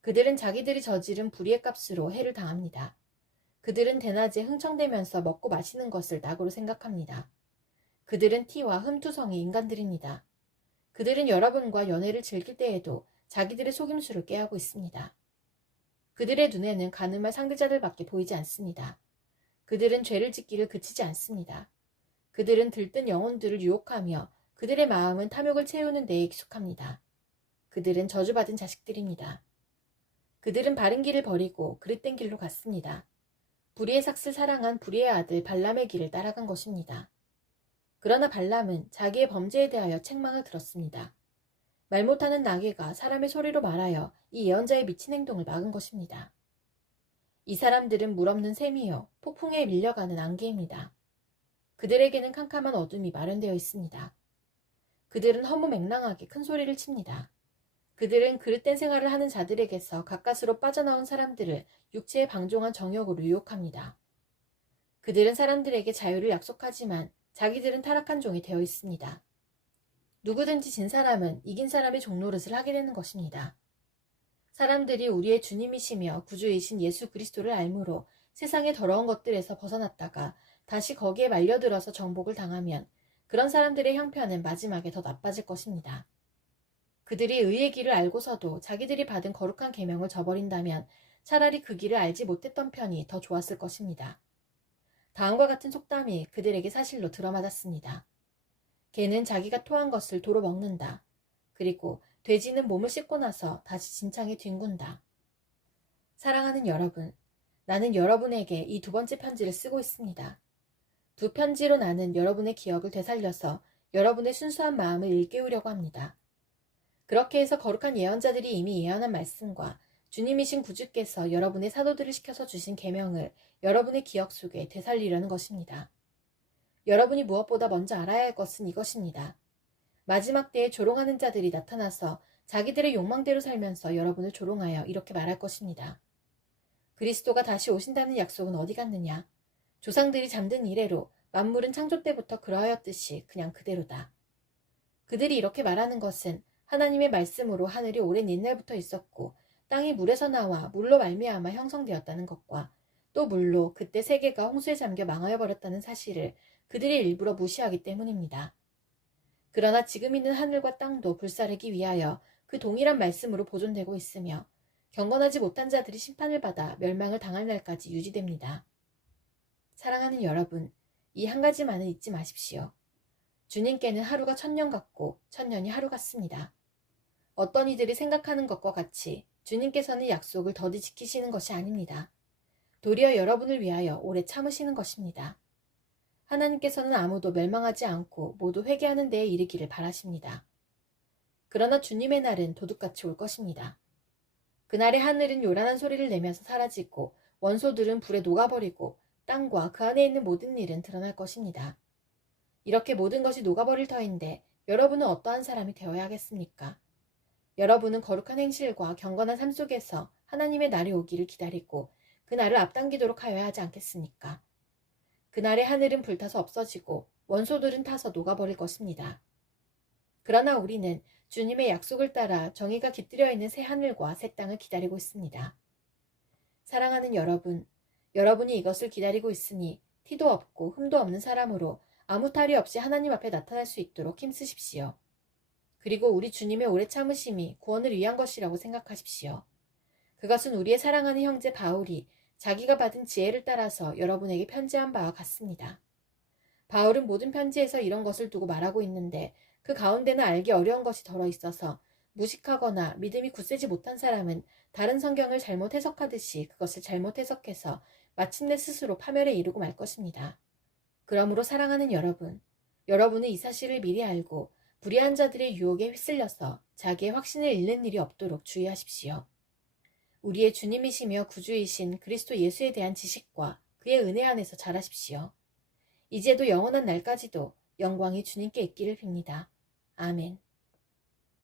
그들은 자기들이 저지른 불의의 값으로 해를 당합니다. 그들은 대낮에 흥청대면서 먹고 마시는 것을 낙으로 생각합니다. 그들은 티와 흠투성이 인간들입니다. 그들은 여러분과 연애를 즐길 때에도 자기들의 속임수를 꾀하고 있습니다. 그들의 눈에는 가늠할 상대자들밖에 보이지 않습니다. 그들은 죄를 짓기를 그치지 않습니다. 그들은 들뜬 영혼들을 유혹하며 그들의 마음은 탐욕을 채우는 데에 익숙합니다. 그들은 저주받은 자식들입니다. 그들은 바른 길을 버리고 그릇된 길로 갔습니다. 불의의 삭슬 사랑한 불의의 아들 발람의 길을 따라간 것입니다. 그러나 발람은 자기의 범죄에 대하여 책망을 들었습니다. 말 못하는 나귀가 사람의 소리로 말하여 이 예언자의 미친 행동을 막은 것입니다. 이 사람들은 물없는 샘이요 폭풍에 밀려가는 안개입니다. 그들에게는 캄캄한 어둠이 마련되어 있습니다. 그들은 허무맹랑하게 큰 소리를 칩니다. 그들은 그릇된 생활을 하는 자들에게서 가까스로 빠져나온 사람들을 육체에 방종한 정욕으로 유혹합니다. 그들은 사람들에게 자유를 약속하지만 자기들은 타락한 종이 되어 있습니다. 누구든지 진 사람은 이긴 사람의 종노릇을 하게 되는 것입니다. 사람들이 우리의 주님이시며 구주이신 예수 그리스도를 알므로 세상의 더러운 것들에서 벗어났다가 다시 거기에 말려들어서 정복을 당하면 그런 사람들의 형편은 마지막에 더 나빠질 것입니다. 그들이 의의 길을 알고서도 자기들이 받은 거룩한 계명을 저버린다면 차라리 그 길을 알지 못했던 편이 더 좋았을 것입니다. 다음과 같은 속담이 그들에게 사실로 들어맞았습니다. 개는 자기가 토한 것을 도로 먹는다. 그리고 돼지는 몸을 씻고 나서 다시 진창에 뒹군다. 사랑하는 여러분, 나는 여러분에게 이 두 번째 편지를 쓰고 있습니다. 두 편지로 나는 여러분의 기억을 되살려서 여러분의 순수한 마음을 일깨우려고 합니다. 그렇게 해서 거룩한 예언자들이 이미 예언한 말씀과 주님이신 구주께서 여러분의 사도들을 시켜서 주신 계명을 여러분의 기억 속에 되살리려는 것입니다. 여러분이 무엇보다 먼저 알아야 할 것은 이것입니다. 마지막 때에 조롱하는 자들이 나타나서 자기들의 욕망대로 살면서 여러분을 조롱하여 이렇게 말할 것입니다. 그리스도가 다시 오신다는 약속은 어디 갔느냐? 조상들이 잠든 이래로 만물은 창조 때부터 그러하였듯이 그냥 그대로다. 그들이 이렇게 말하는 것은 하나님의 말씀으로 하늘이 오랜 옛날부터 있었고 땅이 물에서 나와 물로 말미암아 형성되었다는 것과 또 물로 그때 세계가 홍수에 잠겨 망하여 버렸다는 사실을 그들이 일부러 무시하기 때문입니다. 그러나 지금 있는 하늘과 땅도 불사르기 위하여 그 동일한 말씀으로 보존되고 있으며 경건하지 못한 자들이 심판을 받아 멸망을 당할 날까지 유지됩니다. 사랑하는 여러분, 이 한 가지만은 잊지 마십시오. 주님께는 하루가 1000년 같고 1000년이 하루 같습니다. 어떤 이들이 생각하는 것과 같이 주님께서는 약속을 더디 지키시는 것이 아닙니다. 도리어 여러분을 위하여 오래 참으시는 것입니다. 하나님께서는 아무도 멸망하지 않고 모두 회개하는 데에 이르기를 바라십니다. 그러나 주님의 날은 도둑같이 올 것입니다. 그날에 하늘은 요란한 소리를 내면서 사라지고 원소들은 불에 녹아버리고 땅과 그 안에 있는 모든 일은 드러날 것입니다. 이렇게 모든 것이 녹아버릴 터인데 여러분은 어떠한 사람이 되어야 하겠습니까? 여러분은 거룩한 행실과 경건한 삶 속에서 하나님의 날이 오기를 기다리고 그 날을 앞당기도록 하여야 하지 않겠습니까? 그날의 하늘은 불타서 없어지고 원소들은 타서 녹아버릴 것입니다. 그러나 우리는 주님의 약속을 따라 정의가 깃들여 있는 새 하늘과 새 땅을 기다리고 있습니다. 사랑하는 여러분, 여러분이 이것을 기다리고 있으니 티도 없고 흠도 없는 사람으로 아무 탈이 없이 하나님 앞에 나타날 수 있도록 힘쓰십시오. 그리고 우리 주님의 오래 참으심이 구원을 위한 것이라고 생각하십시오. 그것은 우리의 사랑하는 형제 바울이 자기가 받은 지혜를 따라서 여러분에게 편지한 바와 같습니다. 바울은 모든 편지에서 이런 것을 두고 말하고 있는데 그 가운데는 알기 어려운 것이 덜어 있어서 무식하거나 믿음이 굳세지 못한 사람은 다른 성경을 잘못 해석하듯이 그것을 잘못 해석해서 마침내 스스로 파멸에 이르고 말 것입니다. 그러므로 사랑하는 여러분, 여러분은 이 사실을 미리 알고 불의한 자들의 유혹에 휩쓸려서 자기의 확신을 잃는 일이 없도록 주의하십시오. 우리의 주님이시며 구주이신 그리스도 예수에 대한 지식과 그의 은혜 안에서 자라십시오. 이제도 영원한 날까지도 영광이 주님께 있기를 빕니다. 아멘.